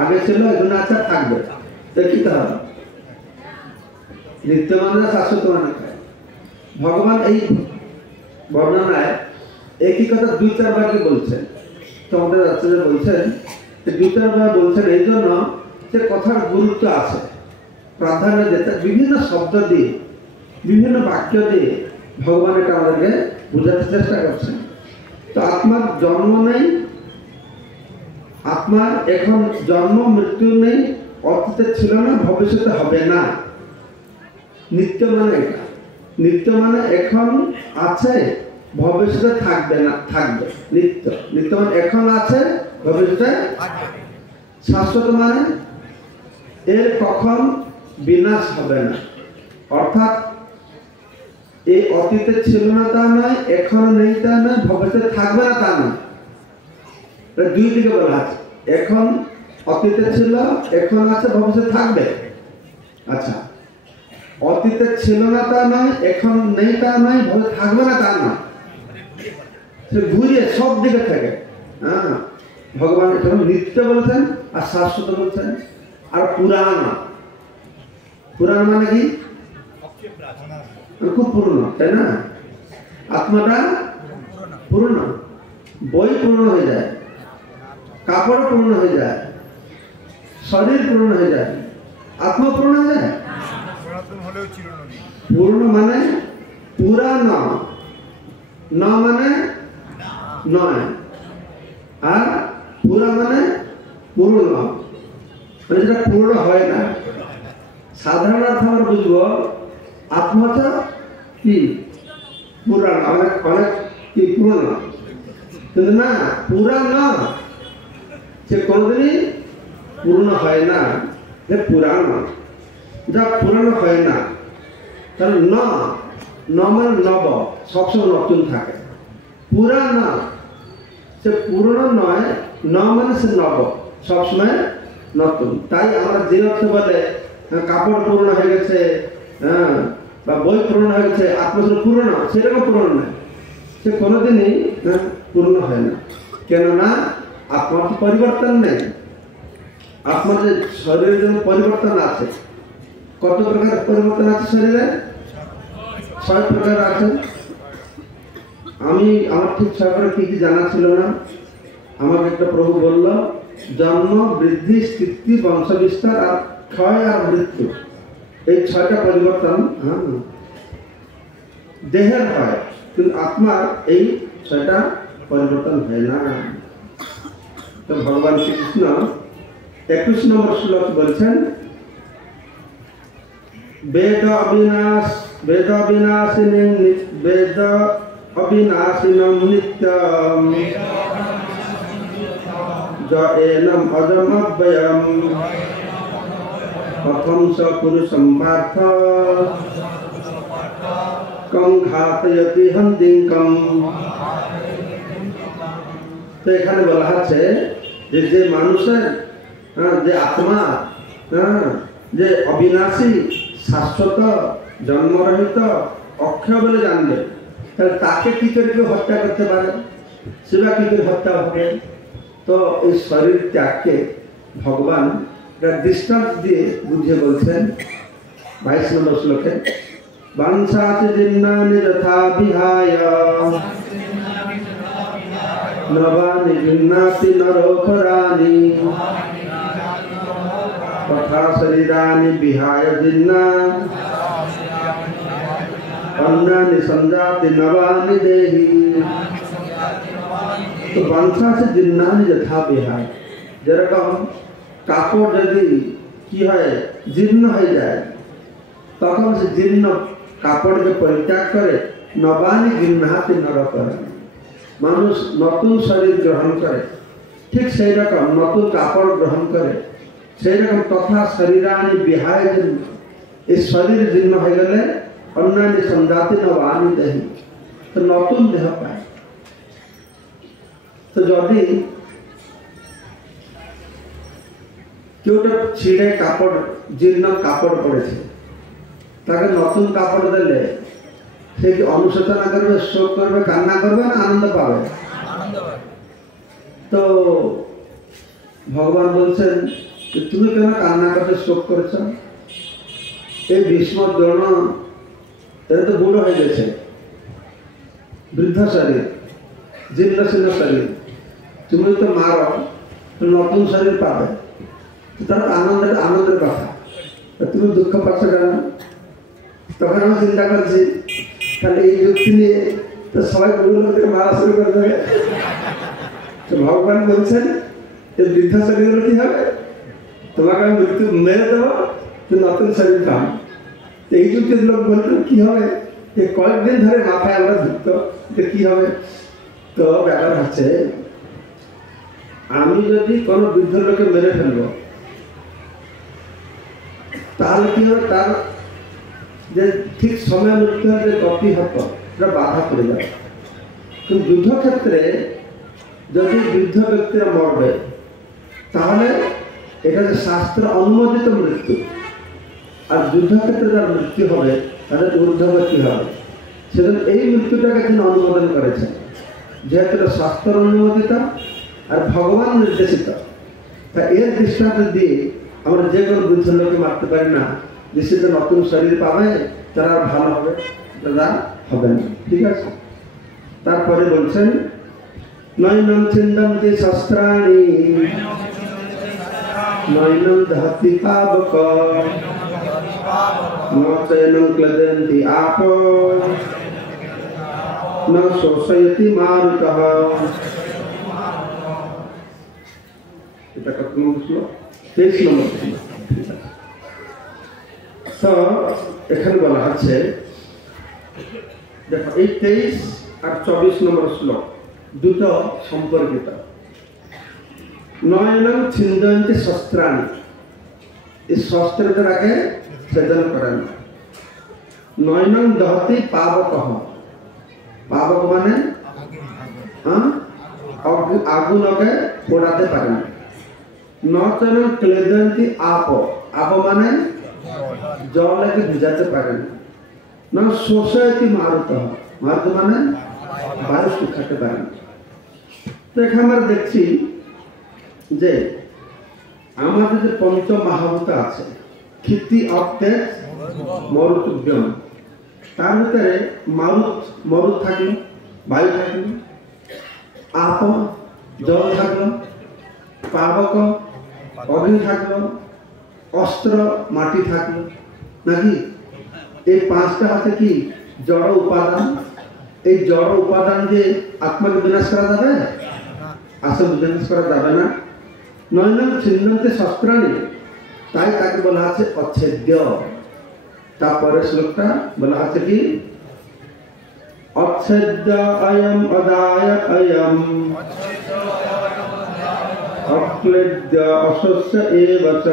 আগে ছিল, এখন আছে, থাকবে। দেখিতে হবে নিত্য মানে শাশ্বত মানে। ভগবান এই বর্ণনায় একই কথা 2-4 বার বলছেন। তোমাদের আচার্য বলছেন 2-4 বার বলছেন এই জন্য যে কথার গুরুত্ব আছে, প্রাধান্য দিতে বিভিন্ন শব্দ দিয়ে, বিভিন্ন বাক্য দিয়ে ভগবান এটা আমাদেরকে বোঝাতে চেষ্টা করছেন। তো আত্মার জন্ম নেই, আত্মার এখন জন্ম মৃত্যু নেই, অতীতে ছিল না, ভবিষ্যতে হবে না। নিত্য মানে এটা, নিত্য মানে এখন আছে ভবিষ্যতে থাকবে না, থাকবে নিত্য। নিত্য মানে এখন আছে ভবিষ্যতে শাশ্বত মানে এর কখন বিনাশ হবে না, অর্থাৎ এই অতীতে ছিল না তা নয়, এখন নেই তা নয়, ভবিষ্যতে থাকবে না তা নয়। দুই দিকে বলা আছে, এখন অতীতে ছিল, এখন আছে, ভবিষ্যতে থাকবে। আচ্ছা, অতীতে ছিল না তা নয়, এখন নেই তা নয়, ভবিষ্যতে থাকবে না তা নয়, সে ঘুরিয়ে সব দিকে থাকে। হ্যাঁ, ভগবান এখানে নিত্য বলছেন আর শাশ্বত বলছেন। আর পুরাণ, পুরাণ মানে কি? খুব পুরনো, তাই না? আত্মাটা পুরনো, বই পুরনো হয়ে যায়, কাপড় পুরনো হয়ে যায়, শরীর পুরনো হয়ে যায়, আত্মা পুরনো হয়ে যায়। পুরনো মানে পুরানো, ন মানে নয়, আর পুরা মানে পুরনো, মানে যেটা পুরনো হয় না। সাধারণ অর্থ আমরা বুঝবো আত্মাটা কি পুরানো, অনেক অনেক কি পুরনো, কিন্তু না, পুরানো সে কোনোদিনই পুরনো হয় না, যে পুরানো, যা পুরানো হয় না। তাহলে ন মানে নব, সবসময় নতুন থাকে। পুরানো সে পুরনো নয়, ন মানে সে নব, সবসময় নতুন। তাই আমরা যে অর্থ বলে কাপড় পুরনো হয়ে গেছে, হ্যাঁ, বা বই পুরনো হয়ে গেছে, আত্মা পুরনো, সেটাও পুরনো নয়, সে কোনোদিনই পুরনো হয় না। কেননা আত্মার তো পরিবর্তন নেই। আপনার যে শরীরের জন্য পরিবর্তন আছে, কত প্রকার পরিবর্তন আছে শরীরে? 6 প্রকার আছে। আমার ঠিক 6 প্রকার কি কি জানা ছিল না। আমাকে একটা প্রভু বলল, জন্ম, বৃদ্ধি, স্থিতি, বংশ বিস্তার, আর ক্ষয় আর মৃত্যু, এই 6টা পরিবর্তন দেহের হয়, কিন্তু আত্মার এই 6টা পরিবর্তন হয় না। তো ভগবান শ্রীকৃষ্ণ 21 নম্বর শ্লোক বলছেন, বেদ অবিনাশিনম নিত্যম জয়েনম অজমব্যয়ম প্রথম স পুরুষম পার্থ কং ঘাতয়তি হন্তিঙ্কম। তো এখানে বলা আছে যে মানুষের যে আত্মা, যে অবিনাশী, শাশ্বত, জন্মরহিত, অক্ষয় বলে জানবে, তাহলে তাকে কি করে কেউ হত্যা করতে পারে? সেবা কি করে হত্যা হবে? তো এই শরীর ত্যাগকে ভগবান দৃষ্টান্ত দিয়ে বুঝিয়ে বলছেন 22 নম্বর শ্লোকে, বাঞ্ছাতি জিন্নানি যথা বিহায় নবানি জিন্নাতি নরোপরানি তথা শরীরানি বিহায় জিন্না অন্যানি সঞ্জাতি নবানি দেহি। তো বাঞ্ছা আছে জিন্নানি যথা বিহায়, যেরকম কাপড় যদি কি হয়, জীর্ণ হয়ে যায়, তখন সে জীর্ণ কাপড়কে পরিত্যাগ করে নবানি গৃহ্ণাতি নরোপরানি, মানুষ নতুন শরীর গ্রহণ করে, ঠিক সেই রকম নতুন কাপড় গ্রহণ করে, সেই রকম তথা শরীরানি বিহায় জীর্ণ, এই শরীর জীর্ণ হয়ে গেলে অন্যান্য সঞ্জাতি নবানি দেহি, তো নতুন দেহ পায়। তো যদি কেউটা ছিঁড়ে কাপড়, জীর্ণ কাপড় পড়েছে, তাকে নতুন কাপড় দিলে সে কি অনুশোচনা করবে, শোক করবে, কান্না করবে, না আনন্দ পাবে? তো ভগবান বলছেন তুমি কেন কান্না করতে, শোক করছ? এই ভীষ্ম দ্রোণ এরা তো বুড়ো হয়ে গেছে, বৃদ্ধ শরীর, জীর্ণশীর্ণ শরীর, তুমি তো মারো, নতুন শরীর পাবে, তার আনন্দের কথা, তুমি দুঃখ পাচ্ছ কেন? তখন আমি চিন্তা করছি, তাহলে এই যুক্তি নিয়ে তো সবাই বুড়ো লোককে মারা শুরু করে দেবে। তো ভগবান বলছেন এই বৃদ্ধ শরীরগুলো কি হবে, তোমাকে আমি মৃত্যু মেরে দেবো, তুমি নতুন শরীর পাও। এই যুগের লোক বলতো কি হবে, যে কয়েকদিন ধরে মাথায় আমরা ধরত যে কি হবে। তো ব্যাপার হচ্ছে, আমি যদি কোনো বৃদ্ধ লোকে মেরে ফেলবো তাহলে কি হবে, তার যে ঠিক সময় মৃত্যু যে গতি হতো সেটা বাধা পড়ে যাবে। কিন্তু যুদ্ধক্ষেত্রে যদি বৃদ্ধ ব্যক্তিরা মরবে তাহলে এটা যে শাস্ত্র অনুমোদিত মৃত্যু, আর যুদ্ধক্ষেত্রে যার মৃত্যু হবে তাদের ঊর্ধ্বগতি হবে। সেজন্য এই মৃত্যুটাকে তিনি অনুমোদন করেছেন, যেহেতু এটা শাস্ত্র অনুমোদিত আর ভগবান নির্দেশিত। তা এর দৃষ্টান্ত দিয়ে আমরা যে কোনো বৃদ্ধ লোককে মারতে পারি না, যে সে নতুন শরীর পাবে তারা ভালো হবে, তারা হবে না। ঠিক আছে, তারপরে বলছেন নৈনম চিন্দন্তি শস্ত্রাণি নৈনম দহতি পাবক নৈনম ক্লেদন্তি আপো ন শোষয়তি মারুতঃ। এটা কত নম্বর ছিল? 23 নম্বর ছিল। তো এখানে বলা আছে, দেখো এই 23 আর 24 নম্বর শ্লোক দুটো সম্পর্কিত। নয়নম ছিন্দন্তি শস্ত্রাণি, এই শস্ত্রের দ্বারাকে ছেদন করেন। নয়নম দহতি পাবক, পাবক মানে আগুনকে পোড়াতে পারে না। নচনম ক্লেদন্তি আপ, আপ মানে জলকে ভিজাতে পারে না। না শোষয়তি মারুত, মারুত মানে বায়ু শুকাতে পারে না। তো এখানে আমরা দেখছি যে আমাদের যে পঞ্চ মহাভূত আছে, ক্ষিতি অর্থে মরুত উদ্যম, তার ভিতরে মরুত থাকলো, বায়ু থাকলো, আপ জল থাকলো, পাবক অগ্নি থাকলো, অস্ত্র মাটি থাকলো, নাকি? এই পাঁচটা আছে কি জড় উপাদান। এই জড় উপাদান দিয়ে আত্মাকে বিনাশ করা যাবে? আসলে বিনাশ করা যাবে না। নয়নম ছিন্দন্তি শস্ত্রাণি, তাই তাকে বলা আছে অচ্ছেদ্য। তারপরে শ্লোকটা বলা আছে কি অচ্ছেদ্য অয়ম অদায় অয়ম অক্লেদ্য অশস্য এব চ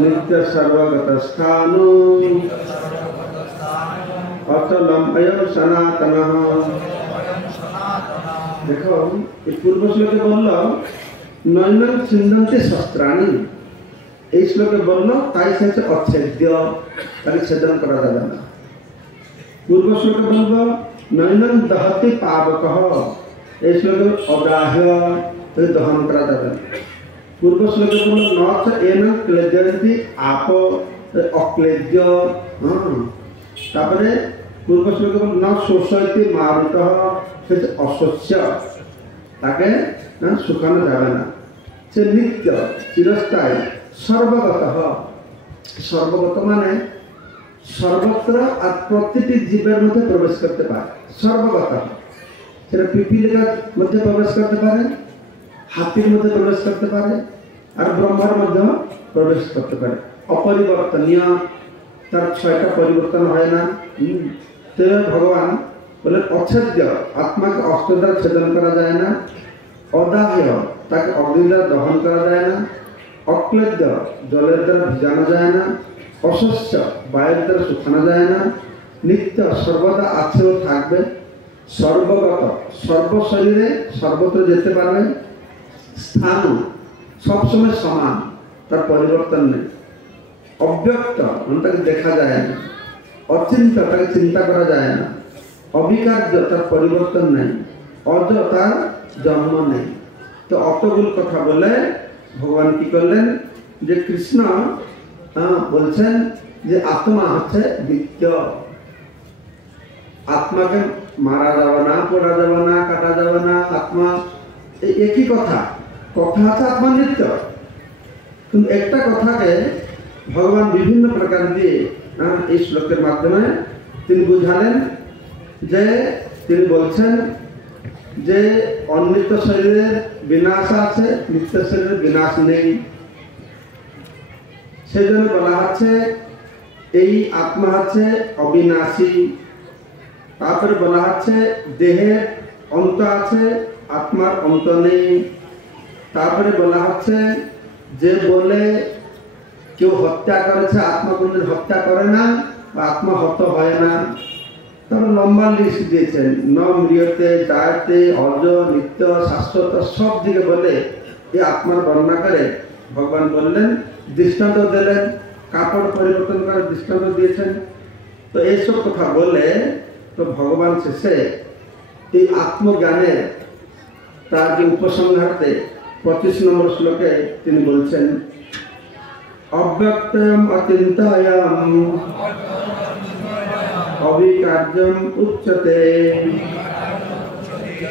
নিত্য সর্বগত স্থানো অচলম অয়ম সনাতনঃ। দেখো এই পূর্ব শ্লোকে বলল নৈনম ছিন্দন্তি শস্ত্রাণি, এই শ্লোকে বলল তাই সে অচ্ছেদ্য, তাকে ছেদন করা যাবে না। পূর্ব শ্লোকে বলব নৈনম দহতি পাবক, এই শ্লোকে অগ্রাহ্য, তাকে দহন করা যাবে না। পূর্ব শ্লোকে বলল নচ এন ক্লেদন্তি আপ, অক্লেদ্য। তারপরে পূর্ব শ্লোকে বলল ন শোষয়তি মারুত, সে অশস্য, তাকে শুকানো যাবে না। সে নিত্য চিরস্থায়ী সর্বগত, সর্বগত মানে সর্বত্র আর প্রতিটি জীবের মধ্যে প্রবেশ করতে পারে। সর্বগত সেটা পিপিলিকার মধ্যে প্রবেশ করতে পারে, হাতির মধ্যে প্রবেশ করতে পারে, আর ব্রহ্মার মধ্যে প্রবেশ করতে পারে। অপরিবর্তনীয়, তার 6টা পরিবর্তন হয় না। তেমন ভগবান বলে অচ্ছেদ্য, আত্মাকে অস্ত্র দ্বারা ছেদন করা যায় না। অদাহ্য, তাকে অগ্নি দ্বারা দহন করা যায় না। অক্লেদ্য, জলের দ্বারা ভিজানো যায় না। অশস্য, বায়ুর দ্বারা শুকানো যায় না। নিত্য, সর্বদা আছে ও থাকবে। সর্বগত, সর্বশরীরে সর্বত্র যেতে পারবে। স্থান, সবসময় সমান, তার পরিবর্তন নেই। অব্যক্ত, মানে তাকে দেখা যায় না। অচিন্ত, তাকে চিন্তা করা যায় না। অবিকার্য, তার পরিবর্তন নেই। অজ, তার জন্ম নেই। তো অতগুলো কথা বলে ভগবান কি করলেন, যে কৃষ্ণ বলছেন যে আত্মা হচ্ছে নিত্য। আত্মাকে মারা যাবে না, পড়া যাবে না, কাটা যাবে না। আত্মা একই কথা, কথা আছে আত্মা নিত্য। কিন্তু একটা কথাকে ভগবান বিভিন্ন প্রকার দিয়ে এই শ্লোকের মাধ্যমে তিনি বুঝালেন, যে তিনি বলছেন যে অনিত্য শরীরের বিনাশ আছে, নিত্য শরীরের বিনাশ নেই। সেজন্য বলা হচ্ছে এই আত্মা হচ্ছে অবিনাশী। তারপরে বলা হচ্ছে দেহের অন্ত আছে, আত্মার অন্ত নেই। তারপরে বলা হচ্ছে যে বলে কেউ হত্যা করেছে, আত্মা কোনদিন হত্যা করে না বা আত্মা হত হয় না। তারপর লম্বা লিস্ট দিয়েছেন, ন মৃয়তে, জায়তে, অজ, নিত্য, শাশ্বত, সব দিকে বলে এই আত্মার বর্ণনা করে ভগবান বললেন, দৃষ্টান্ত দিলেন, কাপড় পরিবর্তন করে দৃষ্টান্ত দিয়েছেন। তো এইসব কথা বলে তো ভগবান শেষে এই আত্মজ্ঞানের তার যে উপসংহারে 25 নম্বর শ্লোকে তিনি বলছেন, অব্যক্তম অচিন্তয়ম অবিকার্যম উচ্যতে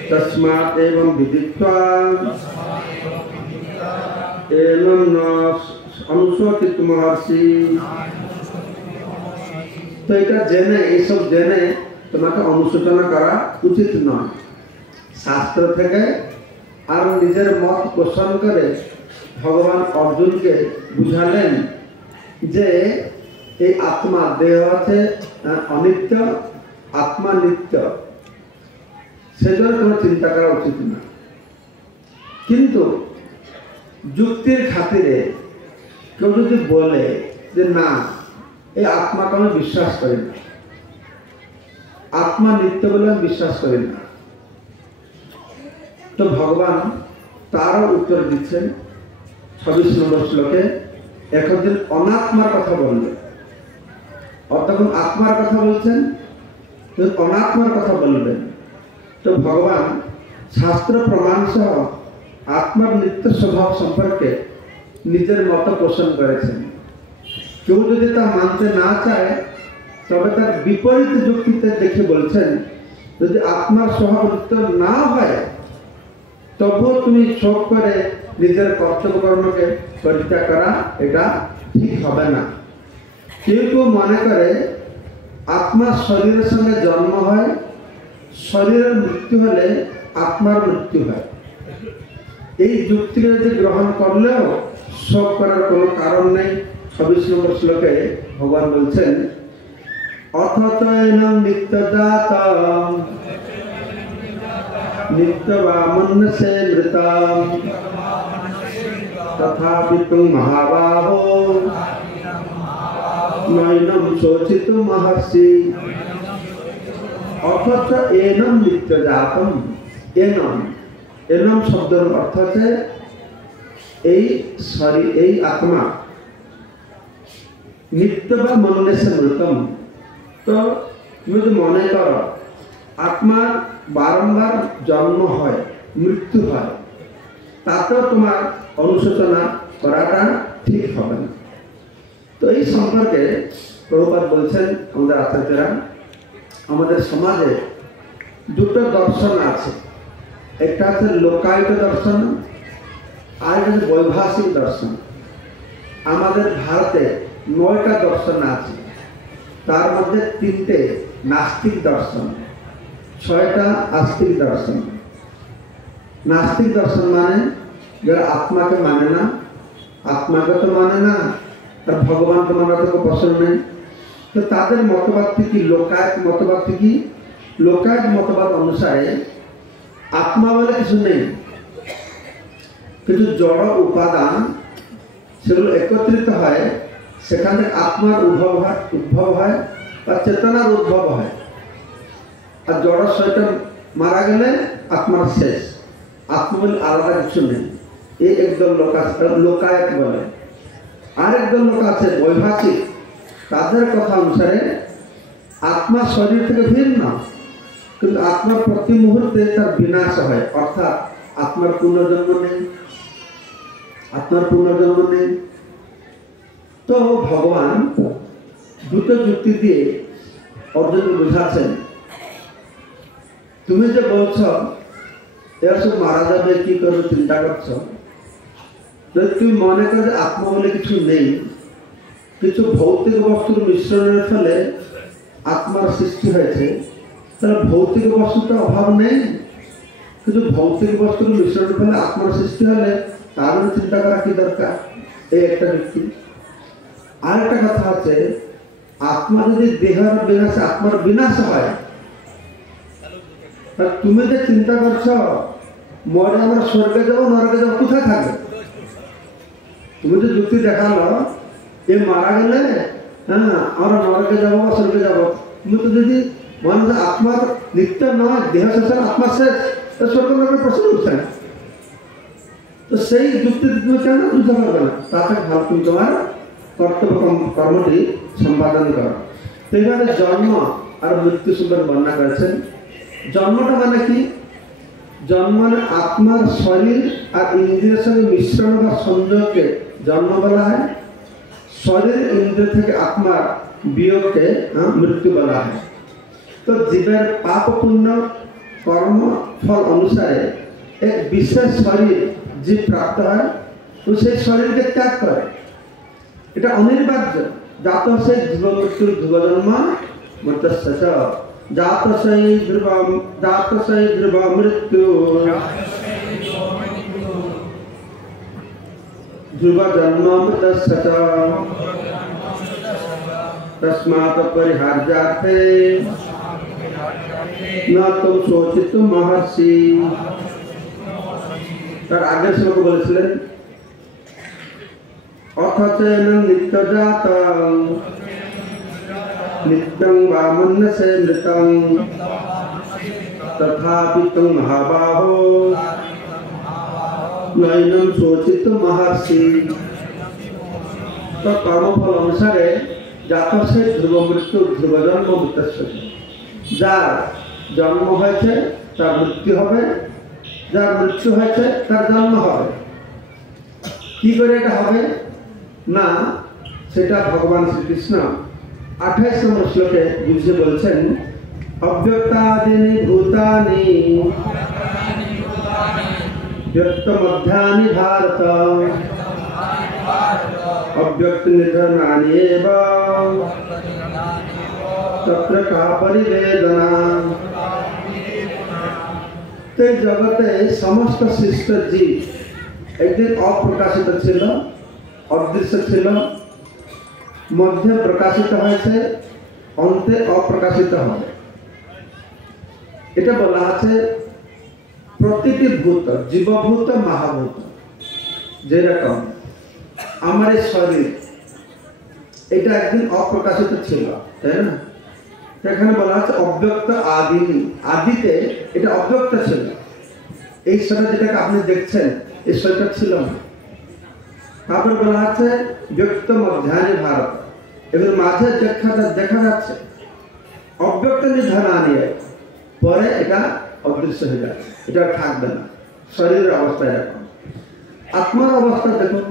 তস্মাৎ এবং বিদিত্বা এনং ন অনুশোচিত মহর্ষি। তো এটা জেনে, এইসব জেনে তোমাকে অনুশোচনা করা উচিত নয়। শাস্ত্র থেকে আর নিজের মত পোষণ করে ভগবান অর্জুনকে বুঝালেন যে এই আত্মা, দেহ আছে অনিত্য, আত্মা নিত্য, সেজন্য কোনো চিন্তা করা উচিত না। কিন্তু যুক্তির খাতিরে কেউ যদি বলে যে না, এই আত্মাকে আমি বিশ্বাস করি না, আত্মা নিত্য বলে আমি বিশ্বাস করি না, তো ভগবান তারও উত্তর দিচ্ছেন 26 নম্বর শ্লোকে। একদিন অনাত্মার কথা বললেন, অতক্ষণ আত্মার কথা বলছেন, অনাত্মার কথা বলবেন। তো ভগবান শাস্ত্র প্রমাণ সহ আত্মার নিত্য স্বভাব সম্পর্কে নিজের মত পোষণ করেছেন। কেউ যদি তা মানতে না চায় তবে তার বিপরীত যুক্তিতে দেখে বলছেন, যদি আত্মার স্বভাব নিত্য না হয় তবুও তুমি শোক করে নিজের কর্তব্যকর্মকে পরিত্যাগ করা এটা ঠিক হবে না। কেউ কেউ মনে করে আত্মার শরীরের সঙ্গে জন্ম হয়, শরীরের মৃত্যু হলে আত্মার মৃত্যু হয়। এই যুক্তিকে যদি গ্রহণ করলেও শোক করার কোনো কারণ নেই। 26 নম্বর শ্লোকে ভগবান বলছেন, অথচ এনং নিত্যজাতম নিত্যবামন্যসে মৃতম তথাপি তুম মহাবাহো নৈনম শোচিত মহর্ষি। অথচ এনম নিত্যজাতম, এনম শব্দের অর্থ হচ্ছে এই শরীর, এই আত্মা, নিত্য বা মন্যসে মৃতম। তো তুমি যদি মনে করো আত্মার বারংবার জন্ম হয়, মৃত্যু হয়, তাতেও তোমার অনুশোচনা করাটা ঠিক হবে না। তো এই সম্পর্কে প্রভুপাদ বলছেন, আমাদের আচার্যরা, আমাদের সমাজে দুটো দর্শন আছে। একটা হচ্ছে লোকায়ত দর্শন, আর একটা হচ্ছে বৈভাষিক দর্শন। আমাদের ভারতে 9টা দর্শন আছে, তার মধ্যে 3টে নাস্তিক দর্শন, 6টা আস্তিক দর্শন। নাস্তিক দর্শন মানে যারা আত্মাকে মানে না, আত্মাকে তো মানে না, তার ভগবানকে মানার তো পছন্দ নেই। তো তাদের মতবাদ কি? লোকায়ত মতবাদ কি? লোকায়ত মতবাদ অনুসারে আত্মা বলে কিছু নেই, কিছু জড় উপাদান সেগুলো একত্রিত হয়, সেখানে আত্মার উদ্ভব হয় বা চেতনার উদ্ভব হয়। আর জড় শয়তান মারা গেলে আত্মার শেষ, আত্মা বলে আলাদা কিছু নেই। এই একদল লোক আছে, লোকায়ত বলে। আরেকদল লোক আছে বৈভাষিক, তাদের কথা অনুসারে আত্মা শরীর থেকে ভিন্ন, কিন্তু আত্মার প্রতি মুহূর্তে তার বিনাশ হয়, অর্থাৎ আত্মার পুনর্জন্ম নেই, আত্মার পুনর্জন্ম নেই। তো ভগবান দুটো যুক্তি দিয়ে অর্জুনকে বোঝাচ্ছেন, তুমি যে বলছ এরা সব মারা যাবে, কি করবে চিন্তা করছো, যদি তুমি মনে করো যে আত্মা বলে কিছু নেই, কিছু ভৌতিক বস্তুর মিশ্রণের ফলে আত্মার সৃষ্টি হয়েছে, তাহলে ভৌতিক বস্তুটা অভাব নেই, কিন্তু ভৌতিক বস্তুর মিশ্রণের ফলে আত্মার সৃষ্টি হলে তার চিন্তা করা কি দরকার? এই একটা যুক্তি। আরেকটা কথা আছে, আত্মা যদি দেহের বিনাশে আত্মার বিনাশ হয়, তুমি যে চিন্তা করছো মরে আমরা স্বর্গে যাবো নরকে যাবো, কোথায় থাকবে? তুমি যে যুক্তি দেখালো এ মারা গেলে হ্যাঁ আমরা নরকে যাবো বা স্বর্গে যাবো, তুমি তো যদি মানুষ আত্মার নিত্য নয়, দেহ শেষ আত্মা শেষ, স্বর্গ নরকের প্রশ্ন উঠছে না। তো সেই যুক্তি তুমি কেন বুঝতে পারবে না? তাতে ভালো তুমি তোমার কর্তব্য কর্মটি সম্পাদন করো। তো এইভাবে জন্ম আর মৃত্যু সম্পর্কে বর্ণনা করেছেন। জন্মটা মানে কি? জন্ম মানে আত্মার শরীর আর ইন্দ্রিয়ের সঙ্গে মিশ্রণ বা সংযোগকে জন্ম বলা হয়। শরীর ইন্দ্রিয় থেকে আত্মার বিয়োগকে মৃত্যু বলা হয়। তো জীবের পাপ পুণ্য কর্ম ফল অনুসারে এক বিশেষ শরীর জীব প্রাপ্ত হয় তো সেই শরীরকে ত্যাগ করে, এটা অনিবার্য। জাত সেই ধ্রুব মৃত্যুর ধ্রুব জন্ম মৃত্যুশ্চ জাত সেই ধ্রুব মৃত্যু ধ্রুব জন্ম মৃত্যুশ্চ তস্মাৎ পরিহার্যার্থে না তুম শোচিত মহর্ষি। তার আগের শ্লোকে বলেছিলেন অথচেন নিত্যজাত নিত্যং বা মন্যসে মৃতং তথাপি তুম মহাবাহো নৈনম শোচিত মহর্ষি। তো কর্মফল অনুসারে জাত সে ধ্রুব মৃত্যু ধ্রুব জন্ম মৃত্যুশ্চ, যার জন্ম হয়েছে তার মৃত্যু হবে, যার মৃত্যু হয়েছে তার জন্ম হবে। কি করে এটা হবে না, সেটা ভগবান শ্রীকৃষ্ণ 28 নম্বর শ্লোকে বুঝিয়ে বলছেন অব্যক্তাদিনি ভূতানি ব্যক্ত মধ্যানি ভারত অব্যক্ত নিধনানি এব তত্র কা পরিবেদনা। তো এই জগতে সমস্ত সৃষ্ট জীব একদিন অপ্রকাশিত ছিল, অদৃশ্য ছিল, মধ্যে প্রকাশিত হয়েছে, অন্তে অপ্রকাশিত হবে। এটা বলা আছে প্রতিটি ভূত, জীবভূত মহাভূত, যেরকম আমার এই শরীর এটা একদিন অপ্রকাশিত ছিল, তাই না? এখানে বলা আছে অব্যক্ত আদিনি, আদিতে এটা অব্যক্ত ছিল। এই শরীর যেটাকে আপনি দেখছেন এই শরীরটা ছিল না। তারপর বলা আছে ব্যক্ত মধ্যানি ভারত, এবার মাঝে দেখা যাচ্ছে অব্যক্ত নিধনা নিয়ে, পরে এটা অদৃশ্য হয়ে যাচ্ছে, এটা থাকবে না। শরীরের অবস্থা এরকম। আত্মার অবস্থা দেখুন,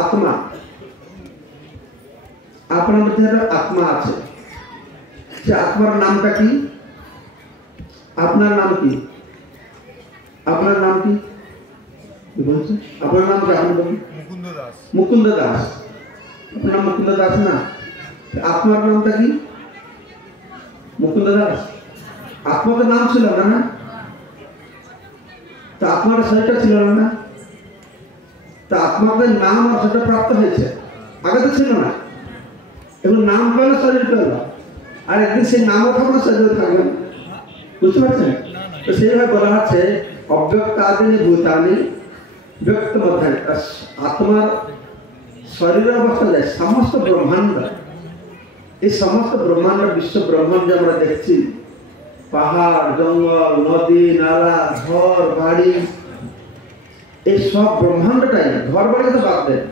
আত্মা আপনার মধ্যে আত্মা আছে, সে আত্মার নামটা কি? আপনার নাম কি? আপনার নাম কি বলছেন? আপনার নাম কি? আপনি বলুন। মুকুন্দ দাস। মুকুন্দ দাস, আপনার নাম মুকুন্দ দাস না? আপনার নামটা কি? মুকুন্দ দাস। আপনার তো নাম ছিল না, না? তা আপনার শরীরটা ছিল না? তা আপনাদের নাম আর সেটা প্রাপ্ত হয়েছে, আগে তো ছিল না। এগুলো নাম পেল, শরীর পেল, আর একদিন সেই নামও থাকবে, শরীর থাকবে। বুঝতে পারছেন? তো সেইভাবে বলা আছে অব্যক্তাদিনি ভূতানি ব্যক্ত মধ্যানি। আত্মার শরীরের অবস্থা যায় সমস্ত ব্রহ্মাণ্ড, এই সমস্ত ব্রহ্মাণ্ড, বিশ্ব ব্রহ্মাণ্ড যে আমরা দেখছি, পাহাড়, জঙ্গল, নদী, নালা, ঘর বাড়ি, এই সব ব্রহ্মাণ্ডটাই, ঘর বাড়ি তো বাদ দেন,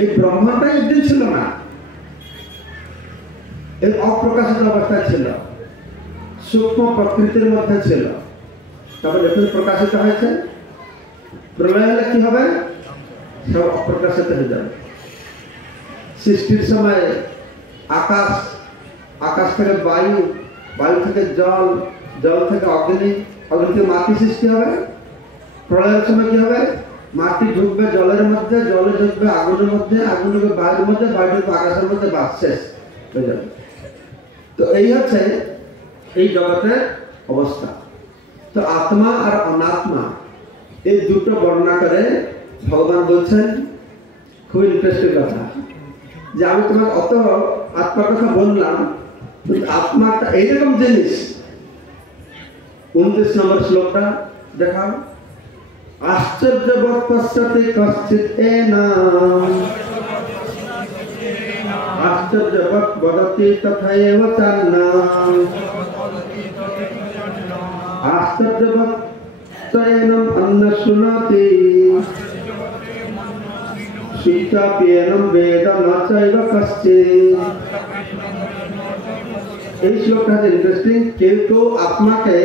এই ব্রহ্মাণ্ডটাই একদিন ছিল না, এই অপ্রকাশিত অবস্থায় ছিল, সূক্ষ্ম প্রকৃতির মধ্যে ছিল। তারপরে এখন প্রকাশিত হয়েছে, প্রলয় হলে কি হবে? সব অপ্রকাশিত হয়ে যাবে। সৃষ্টির সময় আকাশ, আকাশ থেকে বায়ু, বায়ু থেকে জল, জল থেকে অগ্নি, অগ্নি থেকে মাটি সৃষ্টি হবে। প্রলয়ের সময় কি হবে? মাটি ঢুকবে জলের মধ্যে, জলে ঢুকবে আগুনের মধ্যে, আগুন ঢুকবে বায়ুর মধ্যে, বায়ু ঢুকবে আকাশের মধ্যে, বাস শেষ হয়ে যাবে। তো এই হচ্ছে এই জগতের অবস্থা। তো আত্মা আর অনাত্মা এই দুটো বর্ণনা করে ভগবান বলছেন, খুব ইন্টারেস্টিং কথা। যে আমি তোমাকে অত আত্মার কথা বললাম, কিন্তু আত্মাটা এইরকম জিনিস। 29 নম্বর শ্লোকটা দেখাও। আশ্চর্যবৎ পশ্যতি কশ্চিৎ এনাম, আশ্চর্যবৎ বদতি তথৈব চান্নাম, আশ্চর্যবৎ তৈনম অন্ন শুনতি, শুদ্ধাপ্যেনম বেদ ন চৈব কশ্চিৎ। এই শ্লোকটা ইন্টারেস্টিং। কেউ কেউ আত্মাকে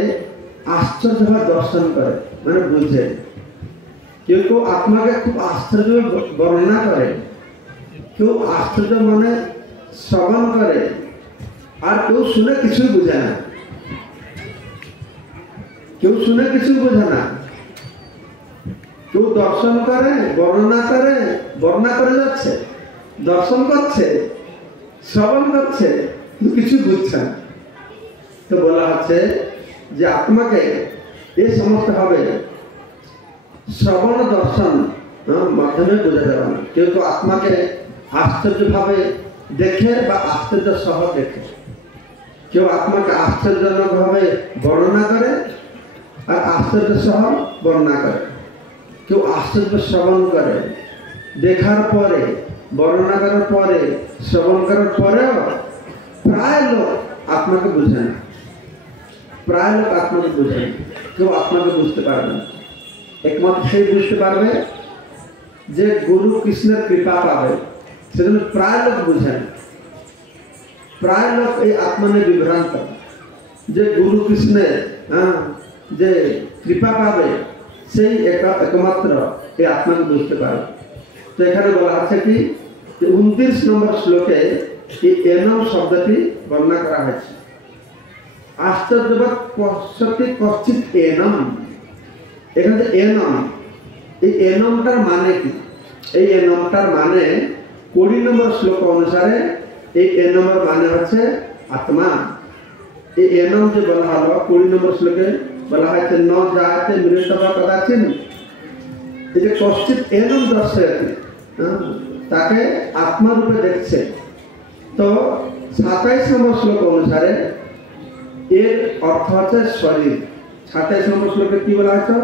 আশ্চর্যভাবে দর্শন করে, মানে বুঝে। কেউ কেউ আত্মাকে খুব আশ্চর্য বর্ণনা করে, কেউ আশ্চর্য মানে শ্রবণ করে, আর কেউ শুনে কিছুই বোঝে না। কেউ শুনে কিছু বোঝে না, কেউ দর্শন করে, বর্ণনা করে যাচ্ছে, দর্শন করছে, শ্রবণ করছে, কিন্তু কিছু বুঝছে না। তো বলা হচ্ছে যে আত্মাকে এই সমস্ত হবে শ্রবণ দর্শন মাধ্যমে বোঝা যাবে না। কেউ কেউ আত্মাকে আশ্চর্যভাবে দেখে বা আশ্চর্য সহ দেখে, কেউ আত্মাকে আশ্চর্যজনকভাবে বর্ণনা করে আর আশ্চর্য সহ বর্ণনা করে, কেউ আশ্চর্য শ্রবণ করে, দেখার পরে, বর্ণনা করার পরে, শ্রবণ করার পরেও প্রায় লোক আত্মাকে বুঝে না। প্রায় লোক আত্মাকে বুঝে না, কেউ আত্মাকে বুঝতে পারবে না। একমাত্র সেই বুঝতে পারবে যে গুরু কৃষ্ণের কৃপা পাবে, সেজন্য প্রায় লোক বুঝে না। প্রায় লোক এই আত্মা নিয়ে বিভ্রান্ত, যে গুরু কৃষ্ণের যে কৃপা পাবে সেই একমাত্র এই আত্মাকে বুঝতে পারবে। তো এখানে বলা আছে কি 29 নম্বর শ্লোকে এই এনম শব্দটি বর্ণনা করা হয়েছে। আশ্চর্যবৎ পশ্যতি কশ্চিৎ এনম। এখানে এনম, এই এনমটার মানে কি? এই এনমটার মানে 20 নম্বর শ্লোক অনুসারে এই এনমের মানে হচ্ছে আত্মা। এই এনম যে বলা হলো 20 নম্বর শ্লোকে বলা হয়েছে ন যাতে মৃতবা কদাচিন। এই যে কশ্চিৎ এনম দর্শয়তি, তাকে আত্মারূপে দেখছে। তো 27 নম্বর শ্লোক অনুসারে এর অর্থ হচ্ছে শরীর। 27 নম্বর শ্লোকে কি বলা হয়েছে?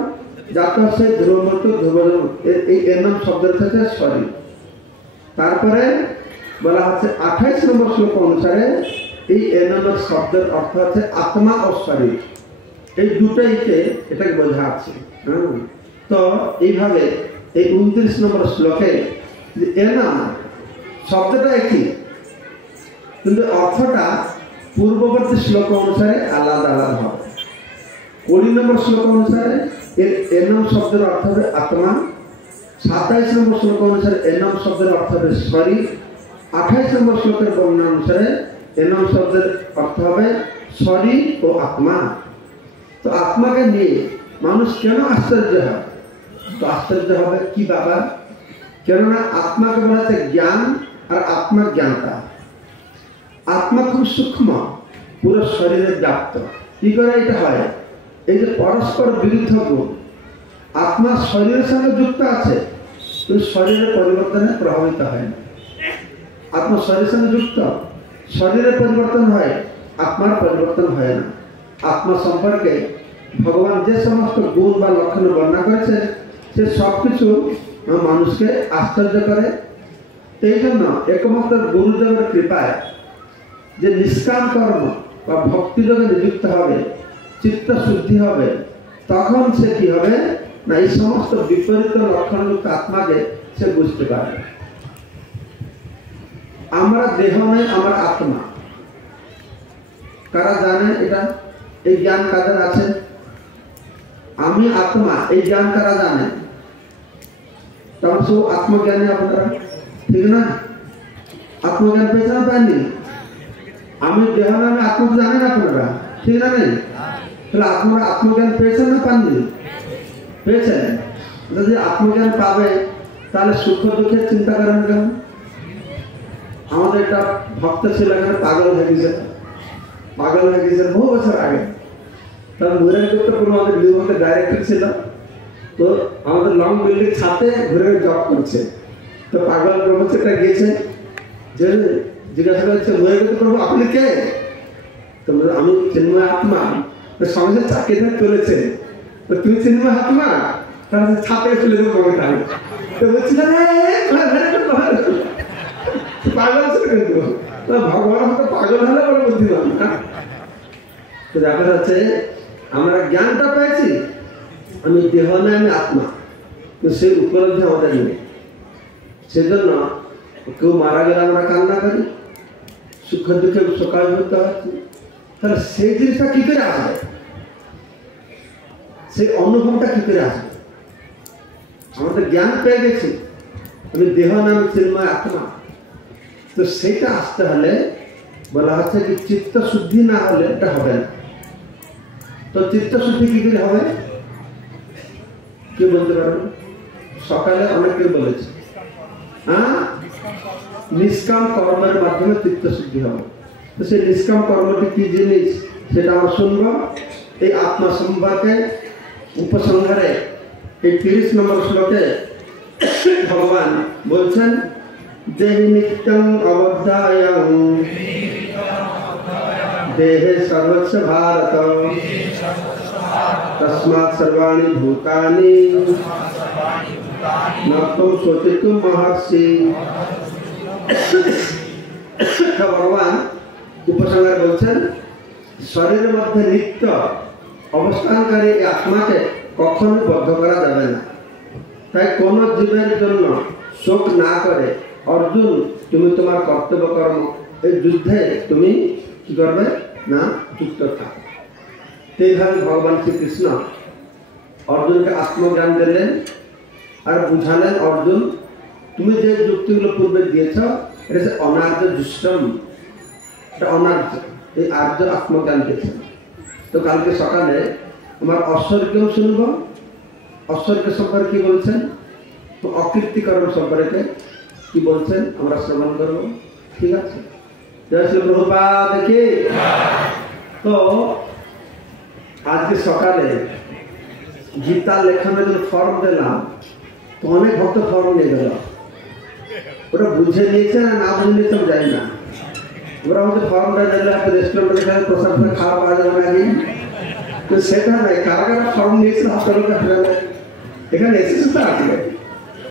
যাতে সে ধ্রুবমূর্ত ধ্রুবজন, এই এনম শব্দের হচ্ছে শরীর। তারপরে বলা হচ্ছে 28 নম্বর শ্লোক অনুসারে এই এনম শব্দের অর্থ হচ্ছে আত্মা ও শরীর। এই দুটাইকে এটাকে বোঝা আছে। তো এইভাবে এই 29 নম্বর শ্লোকে যে এনম শব্দটা একই, কিন্তু অর্থটা পূর্ববর্তী শ্লোক অনুসারে আলাদা আলাদা হবে। 20 নম্বর শ্লোক অনুসারে এর এনম শব্দের অর্থ হবে আত্মা, 27 নম্বর শ্লোক অনুসারে এনম শব্দের অর্থ হবে শরীর, 28 নম্বর শ্লোকের বর্ণনা অনুসারে এনম শব্দের অর্থ হবে শরীর ও আত্মা। তো আত্মাকে নিয়ে মানুষ কেন আশ্চর্য হয়? তো আশ্চর্য হবে কি বাবা? কেননা আত্মাকে বলা হচ্ছে জ্ঞান, আর আত্মা জ্ঞানটা। আত্মা খুব সূক্ষ্ম, পুরো শরীরে ব্যাপ্ত। কি করে এটা হয়? এই যে পরস্পর বিরুদ্ধ গুণ, আত্মা শরীরের সঙ্গে যুক্ত আছে, কিন্তু শরীরের পরিবর্তনে প্রভাবিত হয় না। আত্মা শরীরের সঙ্গে যুক্ত, শরীরের পরিবর্তন হয়, আত্মার পরিবর্তন হয় না। আত্মা সম্পর্কে ভগবান যে সমস্ত গুণ বা লক্ষণ বর্ণনা করেছে, সে সব কিছু মানুষকে আশ্চর্য করে। এই জন্য একমাত্র গুরুদেবের কৃপায় যে নিষ্কাম কর্ম বা ভক্তিযোগে নিযুক্ত হবে, চিত্ত শুদ্ধি হবে, তখন সে কি হবে না এই সমস্ত বিপরীত লক্ষণযুক্ত আত্মাকে সে বুঝতে পারবে। আমরা দেহ নয়, আমরা আত্মা। কারা জানে এটা? এই জ্ঞান কাদের আছে? আমি আত্মা, এই জ্ঞান কারা জানে? তখন সব আত্মজ্ঞানী আপনারা, ঠিক না? আত্মজ্ঞান পেয়েছেন পাননি? আমি দেহ নয়, আমি আত্মা জানেন আপনারা, ঠিক না? নেই? তাহলে আপনারা আত্মজ্ঞান পেয়েছেন না পাননি? পেয়েছেন। যদি আত্মজ্ঞান পাবে তাহলে সুখ দুঃখের চিন্তা করেন কেন? আমাদের একটা ভক্ত ছিল, এখানে পাগল হয়ে গেছে বহু বছর আগে। তার মুরারিগুপ্ত কোনো আমাদের বিভাগের ডাইরেক্টর ছিল। তো আমাদের লং বিল্ডিং ছাতে ঘুরে জব করছে। তো পাগল ব্রহ্মচারীটা গিয়েছে, যে জিজ্ঞাসা করছে হয়ে গেছে প্রভু আপনি কে? তো আমি চিন্ময় আত্মা। সঙ্গে চাকরি চলেছে, তো তুমি চিন্ময় আত্মা, তাহলে ছাপে ফেলে দেবো তোমাকে। তো বলছি পাগল ছিল, কিন্তু ভগবান হয়তো পাগল হলে বলে বুদ্ধিমান না। তো দেখা যাচ্ছে আমরা জ্ঞানটা পেয়েছি আমি দেহ নয় আমি আত্মা, তো সেই উপলব্ধি আমাদের নেই। সেজন্য কেউ মারা গেলে আমরা কান্না করি, সুখ দুঃখে সকাল করতে হচ্ছে। তাহলে সেই জিনিসটা কি করে আসবে, সেই অনুভবটা কি করে আসবে? আমাদের জ্ঞান পেয়ে গেছি আমি দেহ নাম চিন্ময় আত্মা, তো সেইটা আসতে হলে বলা হচ্ছে কি চিত্ত শুদ্ধি না হলে এটা হবে না। তো চিত্ত শুদ্ধি কি করে হবে কেউ বলতে পারবে? সকালে অনেকে বলেছে হ্যাঁ নিষ্কাম কর্মের মাধ্যমে চিত্ত শুদ্ধি হবে। তো সেই নিষ্কাম কর্মটি কি জিনিস সেটা আমরা শুনবো এই আত্মা সম্পর্কে উপসংহারে। এই 30 নম্বর শ্লোকে ভগবান বলছেন দেহি নিত্যং অবধ্যায়ং দেহে সর্বস্ব ভারত তস্মাৎ সর্বাণি ভূতানি নতুম শোচিতুম মহর্ষি। ভগবান উপসংহারে বলছেন শরীরের মধ্যে নিত্য অবস্থানকারী এই আত্মাকে কখনো বদ্ধ করা যাবে না। তাই কোন জীবের জন্য শোক না করে অর্জুন তুমি তোমার কর্তব্য কর্ম এই যুদ্ধে তুমি কি করবে না যুক্ত থাকো। সেইভাবে ভগবান শ্রীকৃষ্ণ অর্জুনকে আত্মজ্ঞান দিলেন আর বুঝালেন অর্জুন তুমি যে যুক্তিগুলো পূর্বে দিয়েছ এটা হচ্ছে অনার্য দুষ্টম, এটা অনার্য। এই আর্য আত্মজ্ঞান দিয়েছেন। তো কালকে সকালে আমার অস্বর্গীয় শুনব, অস্বর্গ সম্পর্কে কি বলছেন, তো অকীর্তিকরণ সম্পর্কে কি বলছেন আমরা শ্রবণ করব। ঠিক আছে, জয় শ্রী প্রভুপাদ দেখি। তো আজকে সকালে গীতা লেখনের জন্য ফর্ম দিলাম, তো অনেক ভক্ত ফর্ম নিয়ে গেল। ওটা বুঝে নিয়েছে না বুঝে নিয়েছে আমি জানি না। ওরা আমাদের ফর্মটা নিলে একটা রেস্টুরেন্টে যেখানে প্রসাদ খাওয়া পাওয়া যাবে না আগে, তো সেটা নাই। কারা কারা ফর্ম নিয়েছে হাসপাতাল এখানে এসেছে তো আসলে